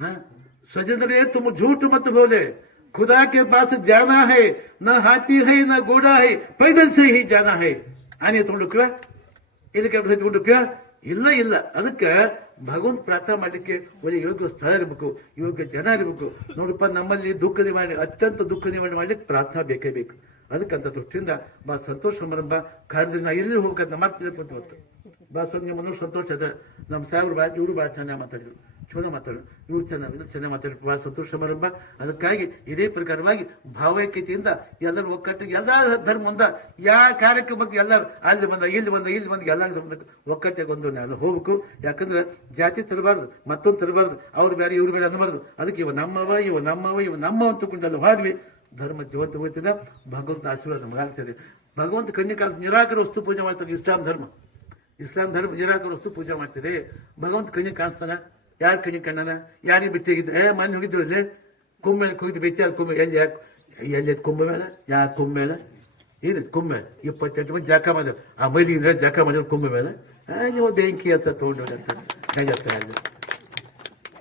ಹಾ? ಸಜನರೇ ತುಂಬ ಝೂಟು ಮತ್ತು ಬೋಲೆ. ಖುದಾಕೆ ಪಾಸ್ ಜಾನ ಹೈ, ನ ಹಾತಿ ಹೈ, ನ ಗೋಡಾ ಹೈ, ಪೈದಲ್ ಸೈ ಹೈ ಜಾನ ಹೈ. ಆನೆ ತಗೊಂಡು ಹೆಲಿಕಾಪ್ಟರ್ ಹಚ್ಕೊಂಡು ಇಲ್ಲ ಇಲ್ಲ. ಅದಕ್ಕೆ ಭಗವಂತ ಪ್ರಾರ್ಥನೆ ಮಾಡಲಿಕ್ಕೆ ಒಳ್ಳೆ ಯೋಗ್ಯ ಸ್ಥಳ ಇರಬೇಕು, ಯೋಗ್ಯ ಜನ ಇರಬೇಕು. ನೋಡಪ್ಪ, ನಮ್ಮಲ್ಲಿ ದುಃಖ ನಿವಾರಣೆ, ಅತ್ಯಂತ ದುಃಖ ನಿವಾರಣೆ ಮಾಡ್ಲಿಕ್ಕೆ ಪ್ರಾರ್ಥನೆ ಬೇಕೇ ಬೇಕು. ಅದಕ್ಕಂತ ದೃಷ್ಟಿಯಿಂದ ಬಾ ಸಂತೋಷ ಸಮಾರಂಭ ಕಾರ್ಯದಲ್ಲಿ ನಾ ಎಲ್ಲಿ ಹೋಗ್ಬೇಕಂತ ಮಾಡ್ತಿದ್ದೆ ಬಾ ಸಂಜೆ ಮನೋ ಸಂತೋಷ ಅದ ನಮ್ಮ ಸಾಹೇಬ್ರು ಬಾ, ಇವರು ಬಾ, ಚೆನ್ನಾಗಿ ಮಾತಾಡಿದ್ರು. ಚಲೋ ಮಾತಾಡು ಇವ್ರು ಚೆನ್ನಾಗಿ ಚೆನ್ನಾಗಿ ಬಹಳ ಸಂತೋಷ ಸಮಾರಂಭ ಅದಕ್ಕಾಗಿ ಇದೇ ಪ್ರಕಾರವಾಗಿ ಭಾವೈಕ್ಯತೆಯಿಂದ ಎಲ್ಲರೂ ಒಕ್ಕಟ್ಟಿಗೆ ಎಲ್ಲ ಧರ್ಮ ಒಂದ ಯಾವ ಕಾರ್ಯಕ್ಕೆ ಬಂದು ಎಲ್ಲರೂ ಅಲ್ಲಿ ಬಂದ, ಇಲ್ಲಿ ಬಂದ ಇಲ್ಲಿ ಬಂದ, ಎಲ್ಲ ಒಕ್ಕಟ್ಟಿಗೆ ಒಂದು ನಾನು ಹೋಗ್ಬೇಕು. ಯಾಕಂದ್ರೆ ಜಾತಿ ತರಬಾರ್ದು ಮತ್ತೊಂದು ತರಬಾರ್ದು, ಅವ್ರು ಬೇರೆ, ಇವ್ರು ಬೇರೆ ಅನ್ನಬಾರ್ದು ಅದಕ್ಕೆ ಇವ ನಮ್ಮವ ಇವ ನಮ್ಮವ, ಇವ ನಮ್ಮ ಅಂತಕೊಂಡಲ್ಲ ಹೋದ್ವಿ ಧರ್ಮ ಜೀವಂತ ಹೋಗ್ತಿದ್ದ ಭಗವಂತ ಆಶೀರ್ವಾದ ನಮಗಾಗ್ತದೆ ಭಗವಂತ ಕಣ್ಣಿಕಾಲ ನಿರಾಕರ ವಸ್ತು ಪೂಜೆ ಮಾಡ್ತಾರೆ ಇಸ್ಲಾಂ ಧರ್ಮ. ಇಸ್ಲಾಂ ಧರ್ಮ ನಿರಾಕರ ವಸ್ತು ಪೂಜೆ ಮಾಡ್ತಿದೆ. ಭಗವಂತ ಕಣ್ಣಿಗೆ ಕಾಣಿಸ್ತಾನ. ಯಾರ ಕಣ್ಣಿ ಕಣ್ಣನ? ಯಾರಿಗೆ ಬಿಟ್ಟಿಗಿದ್ದ ಏ ಮನೆ ಹೋಗಿದ್ರು ಅಲ್ಲೇ ಕುಂಭ ಕುಗಿದು ಬೆಚ್ಚ ಅಲ್ಲಿ ಕುಂಭ ಎಲ್ಲಿ ಯಾಕೆ ಎಲ್ಲಿ ಕುಂಬ ಮೇಲೆ? ಯಾ ಮೇಲೆ? ಇದು ಕುಂಬ? ಇಪ್ಪತ್ತೆಂಟು ಮಂದಿ ಜಾಕ ಮಾಡಿದ್ರು. ಆ ಮೈಲಿಂದ ಜಾಕ ಮಾಡಿದ್ರು ಕುಂಬ ಮೇಲೆ. ನೀವು ಬೆಂಕಿ ಅಂತ ತಗೊಂಡು ಅಂತ ಅಲ್ಲಿ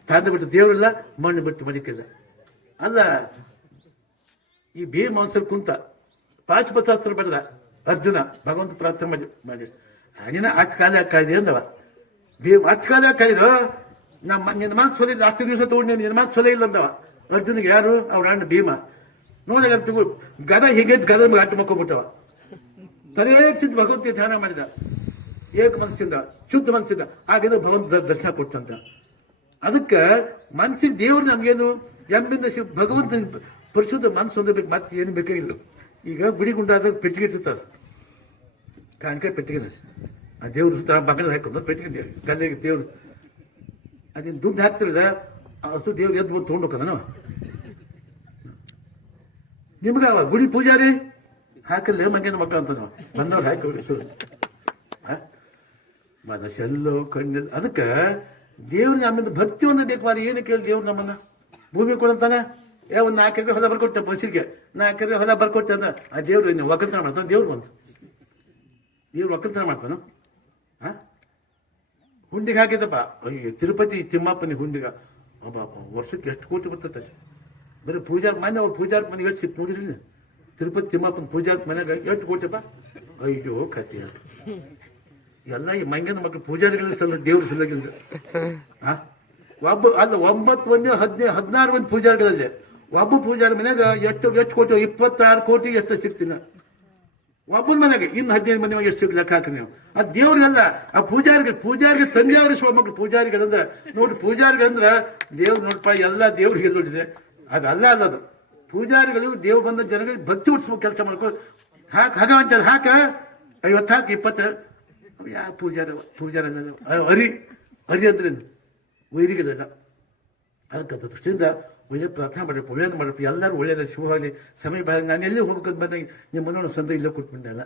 ತಂದು ಬಿಟ್ಟು ದೇವರಿಲ್ಲ, ಮಣ್ಣು ಬಿಟ್ಟು ಮಡಿಕಿಲ್ಲ. ಅಲ್ಲ, ಈ ಭೀಮ ಒಂದ್ಸಲ ಕುಂತ ಪಾಶುಪತಾಸ್ತ್ರ ಬರೆದ ಅರ್ಜುನ, ಭಗವಂತ ಪ್ರಾರ್ಥನೆ ಮಾಡಿ ಮಾಡಿ. ಅನಿನ ಅಟ್ ಕಾಲ ಕಾಯ್ದೆ ಅಂದವ. ಅಟ್ ಕಾಲ ಕಾಯ್ದು? ನಮ್ಮ ನಿನ್ನ ಮನಸ್ಸು ಸೊಲೆ ಹತ್ತು ದಿವಸ ತಗೊಂಡು ನಿನ್ನ ಮನಸ್ಸು ಸೊಲೆ ಇಲ್ಲ ಅಂದವ. ಅರ್ಜುನಿಗೆ ಯಾರು? ಅವ್ರ ಅಣ್ಣ ಭೀಮ. ನೋಡಿ ಗದ ಹೀಗೆ ಗದ ಅಟ್ಟು ಮಕ್ಕೊಬಿಟ್ಟವ ತಲೆ ಸಿದ್ಧ ಭಗವಂತ ಧ್ಯಾನ ಮಾಡಿದ. ಏಕ ಮನಸ್ಸಿಂದ, ಶುದ್ಧ ಮನಸ್ಸಿಂದ ಆಗಿದ್ದು ಭಗವಂತ ದರ್ಶನ ಕೊಟ್ಟಂತ. ಅದಕ್ಕೆ ಮನಸ್ಸಿನ ದೇವ್ರು ನಮ್ಗೇನು? ಎಂಬಿಂದ ಶಿವ ಭಗವಂತ ಪರಿಶುದ್ಧ ಮನಸ್ಸು ಹೊಂದಬೇಕು. ಮತ್ತೆ ಏನು ಬೇಕಾಗಿಲ್ಲ. ಈಗ ಗುಡಿ ಗುಂಡಾದಾಗ ಪೆಟ್ಟಿಗೆ ಇಟ್ಟಿರ್ತಾರೆ. ಕಾಣಿಕೆ ಪೆಟ್ಟಿಗೆ ಆ ದೇವ್ರ ಸುತ್ತ ಮಗನ ಹಾಕೊಂಡು ಪೆಟ್ಟಿಗೆ ಗಲ್ಲಿಗೆ ದೇವ್ರು ಅದೇನು ದುಡ್ಡು ಹಾಕ್ತಿರದ ಅಷ್ಟು ದೇವ್ರು ಎದ್ದು ಬಂದು ತೊಗೊಂಡು ಹೋಗೋದನು ನಿಮ್ಗೆ ಅವ ಗುಡಿ ಪೂಜಾರಿ? ಹಾಕಲ್ಲ ಮಂಗೇನ ಮಕ್ಕಳು ಅಂತ ನಾವು. ಬಂದವ್ರು ಹಾಕಿ ಮನಸ್ಸೆಲ್ಲೋ ಕಣ್ಣಲ್ಲಿ ಅದಕ್ಕೆ ದೇವ್ರ ನಮ್ಮಿಂದ ಭಕ್ತಿ ಒಂದು ಬೇಕು ಮಾರಿ. ಏನು ಕೇಳಿ ದೇವ್ರು ನಮ್ಮನ್ನ? ಭೂಮಿ ಕೊಡಂತಾನೆ ಏ, ಒಂದು ನಾಲ್ಕು ಎಕರೆ ಹೊಲ ಬರ್ಕೊಟ್ಟೆ, ಬಸ್ಸಿಗೆ. ನಾಲ್ಕು ಎಕರೆ ಹೊಲ ಬರ್ಕೊಟ್ಟೆ ಅಂತ ಆ ದೇವ್ರು ಒಕ್ಕಲ್ತನ ಮಾಡ್ತಾನೆ, ದೇವ್ರು ಬಂತು ದೇವ್ರು ಒಕ್ಕಲ್ತನ ಮಾಡ್ತಾನ. ಹುಂಡಿಗೆ ಹಾಕಿದಪ್ಪ ಅಯ್ಯೋ, ತಿರುಪತಿ ತಿಮ್ಮಪ್ಪನಿಗೆ ಹುಂಡಿಗ. ವರ್ಷಕ್ಕೆ ಎಷ್ಟು ಕೋಟಿ ಬರ್ತದೆ ಬರೀ ಪೂಜಾರ್ ಮನೆ, ಅವ್ರು ಪೂಜಾರ್ ಮನೆಗೆ ಎಷ್ಟು ಸಿಕ್ತು ನೋಡಿದ್ರಿ ತಿರುಪತಿ ತಿಮ್ಮಪ್ಪನ ಪೂಜಾರ್ ಮನೆಗೆ ಎಷ್ಟು ಕೋಟಿಪ್ಪ ಅಯ್ಯೋ ಕತೆ ಎಲ್ಲ ಈ ಮಂಗನ ಮಕ್ಕಳು ಪೂಜಾರಿಗಳಿಗೆ ಸಲ್ಲ, ದೇವ್ರು ಸಲ್ಲಗಿಲ್ಲ ಆ? ಒಬ್ಬ, ಅಲ್ಲ ಒಂಬತ್ತು ಒಂದು ಹದಿನೈದು ಹದಿನಾರು ಮಂದಿ ಪೂಜಾರಿಗಳಲ್ಲಿ. ಒಬ್ಬ ಪೂಜಾರಿ ಮನೆಯಾಗ ಎಷ್ಟು ಎಷ್ಟು ಕೋಟಿ, ಇಪ್ಪತ್ತಾರು ಕೋಟಿ ಎಷ್ಟು ಸಿಗ್ತೀನ ಒಬ್ಬನ ಮನೆಗೆ ಇನ್ನು ಹದಿನೈದು ಮಂದಿ ಎಷ್ಟು ಲೆಕ್ಕ ಹಾಕಿ ನೀವು? ಆ ದೇವ್ರಿಗಲ್ಲ, ಆ ಪೂಜಾರಿಗೆ ಪೂಜಾರಿಗೆ ತಂದೆಯವ್ರ ಮಕ್ಕಳು ಪೂಜಾರಿಗಳಂದ್ರ ನೋಡಿ ಪೂಜಾರಿಗಳಂದ್ರ ದೇವ್ರು ನೋಡಪ್ಪ ಎಲ್ಲ ದೇವ್ರಿಗೆ ನೋಡಿದೆ? ಅದಲ್ಲ ಅಲ್ಲ ಅದು ಪೂಜಾರಿಗಳು, ದೇವ್ ಬಂದ ಜನಗಳಿಗೆ ಭಕ್ತಿ ಹುಟ್ಟಿಸ್ಬೇಕು ಕೆಲಸ ಮಾಡ್ಕೊ ಹಾಕ ಹಾಗ ಅಂತ ಹಾಕ. ಐವತ್ತು ಹಾಕಿ, ಇಪ್ಪತ್ತು. ಯಾವ ಪೂಜಾರ ಪೂಜಾರ ಅರಿ. ಅರಿ ಅಂದ್ರೆ ವೈರಿಗಳಲ್ಲ. ಅದಕ್ಕೆ ದೃಷ್ಟಿಯಿಂದ ಒಳ್ಳೆ ಪ್ರಾರ್ಥನೆ ಮಾಡಬೇಕು ಒಳ್ಳೇದು ಮಾಡಬೇಕು ಎಲ್ಲರೂ ಒಳ್ಳೇದ ಶುಭವಾಗಲಿ. ಸಮಯ ಬಾಗ ನಾನು ಎಲ್ಲಿ ಹೋಗ್ಬೇಕಂತ ಬಂದಾಗ ನಿಮ್ಮ ಮನೋಣ ಸಂತ ಇಲ್ಲೇ ಕೊಟ್ಬಿಟ್ಟಲ್ಲ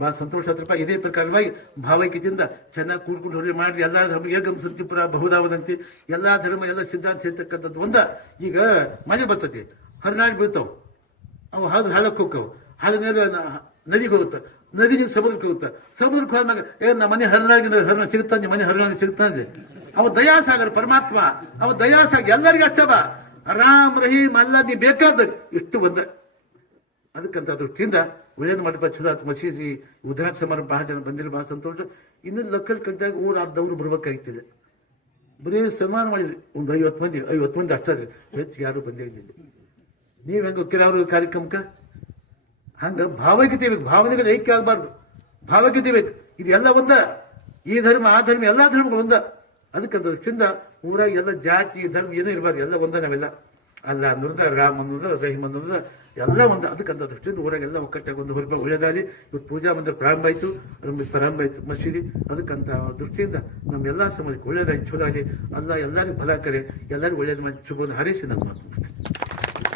ಭಾಳ ಸಂತೋಷ ಆತ್ರಪ್ಪ ಇದೇ ಪ್ರಕಾರವಾಗಿ ಭಾವೈಕ್ಯದಿಂದ ಚೆನ್ನಾಗಿ ಕೂಡ್ಕೊಂಡು ಹೋಗಿ ಮಾಡಿ, ಎಲ್ಲ ಧರ್ಮ, ಏಕಂ ಸಂತಿಪುರ ಬಹುದಾವದಂತಿ, ಎಲ್ಲ ಧರ್ಮ, ಎಲ್ಲ ಸಿದ್ಧಾಂತ ಸೇರ್ತಕ್ಕಂಥದ್ದು ಒಂದ. ಈಗ ಮನೆ ಬರ್ತತಿ ಹರಿನಾಡು ಬೀಳ್ತಾವ. ಅವು ಹಾಲು, ಹಾಲಕ್ಕೆ ಹೋಗ್ತಾವ. ಹಾಲು ನೀರು ನದಿಗೆ ಹೋಗುತ್ತೆ. ನದಿಗೆ ಸಮುದ್ರಕ್ಕೆ ಹೋಗುತ್ತೆ. ಸಮುದ್ರಕ್ಕೆ ಹೋದಾಗ ಏ, ನಮ್ಮ ಮನೆ ಹರಿನಾಗಿದ್ರೆ ಹರಿನ ಸಿಗುತ್ತಾ? ನಿಮ್ಮ ಮನೆ ಹರಿನಾಗಿ ಸಿಗುತ್ತಾ ಅಂದ್ರೆ ಅವ ದಯಾಸಾಗರ್, ಪರಮಾತ್ಮ. ಅವ ದಯಾಸಾಗ ಎಲ್ಲರಿಗೂ ಅಷ್ಟೇ ಬಾ ರಾಮ್ ರಹೀಮ್ ಅಲ್ಲದಿ ಬೇಕಾದ ಇಷ್ಟು ಬಂದ ಅದಕ್ಕಂತ ದೃಷ್ಟಿಯಿಂದ ತಿಂದ ಮಾಡಿದ ಚುರಾತ್ ಮಸೀದಿ ಉದ್ಘಾಟನೆ ಸಮಾರಂಭ, ಬಹಳ ಜನ ಬಂದಿರೋ ಬಹಳ ಸಂತೋಷ. ಇನ್ನು ಲಕ್ಕಲ್ ಕಂಟಾಗ ಊರ ಅರ್ಧವ್ರು ಬರ್ಬೇಕಾಗ್ತಿದೆ ಬರೀ ಸನ್ಮಾನ ಮಾಡಿದ್ರಿ ಒಂದು ಐವತ್ತು ಮಂದಿ ಐವತ್ತು ಮಂದಿ ಅಷ್ಟಾದ್ರಿ ಹೆಚ್ಚು ಯಾರು ಬಂದಿರಲಿಲ್ಲ ನೀವು ಹೆಂಗ ಕೆಲವರು ಕಾರ್ಯಕ್ರಮಕ್ಕೆ? ಹಂಗ ಭಾವಗೀತೆ ಬೇಕು. ಭಾವನೆಗಳು ಐಕ್ಯ ಆಗಬಾರ್ದು? ಭಾವಗೀತೆ ಬೇಕು. ಇದು ಎಲ್ಲ ಒಂದ. ಈ ಧರ್ಮ, ಆ ಧರ್ಮ, ಎಲ್ಲ ಧರ್ಮಗಳು ಒಂದ. ಅದಕ್ಕಂತ ದೃಷ್ಟಿಯಿಂದ ಊರಾಗ ಎಲ್ಲ ಜಾತಿ, ಧರ್ಮ ಏನೂ ಇರಬಾರ್ದು. ಎಲ್ಲ ಒಂದ ನಾವೆಲ್ಲ. ಅಲ್ಲ, ಅನ್ನೋದ, ರಾಮ ಅನ್ನೋದ ರಹೀಮ್ ಅನ್ನೋದ, ಎಲ್ಲ ಒಂದು. ಅದಕ್ಕಂತ ದೃಷ್ಟಿಯಿಂದ ಊರಾಗೆಲ್ಲ ಒಕ್ಕಟ್ಟಾಗಿ ಒಂದು ಹೊರಬ ಇವತ್ತು ಪೂಜಾ ಮಂದಿರ ಪ್ರಾರಂಭ ಆಯಿತು. ಪ್ರಾರಂಭ ಆಯಿತು ಮಸೀದಿ. ಅದಕ್ಕಂತ ದೃಷ್ಟಿಯಿಂದ ನಮ್ಮ ಎಲ್ಲ ಸಮಾಜಕ್ಕೆ ಒಳ್ಳೇದಾಗಿ ಚಲೋ ಆಗಿ. ಅಲ್ಲ, ಎಲ್ಲರಿಗೂ ಬಲ ಕರೆ. ಎಲ್ಲರಿಗೂ ಒಳ್ಳೇದು ಮಾಡಿ. ಶುಭವನ್ನು ಹಾರೈಸಿ ನಾನು ಮಾತು.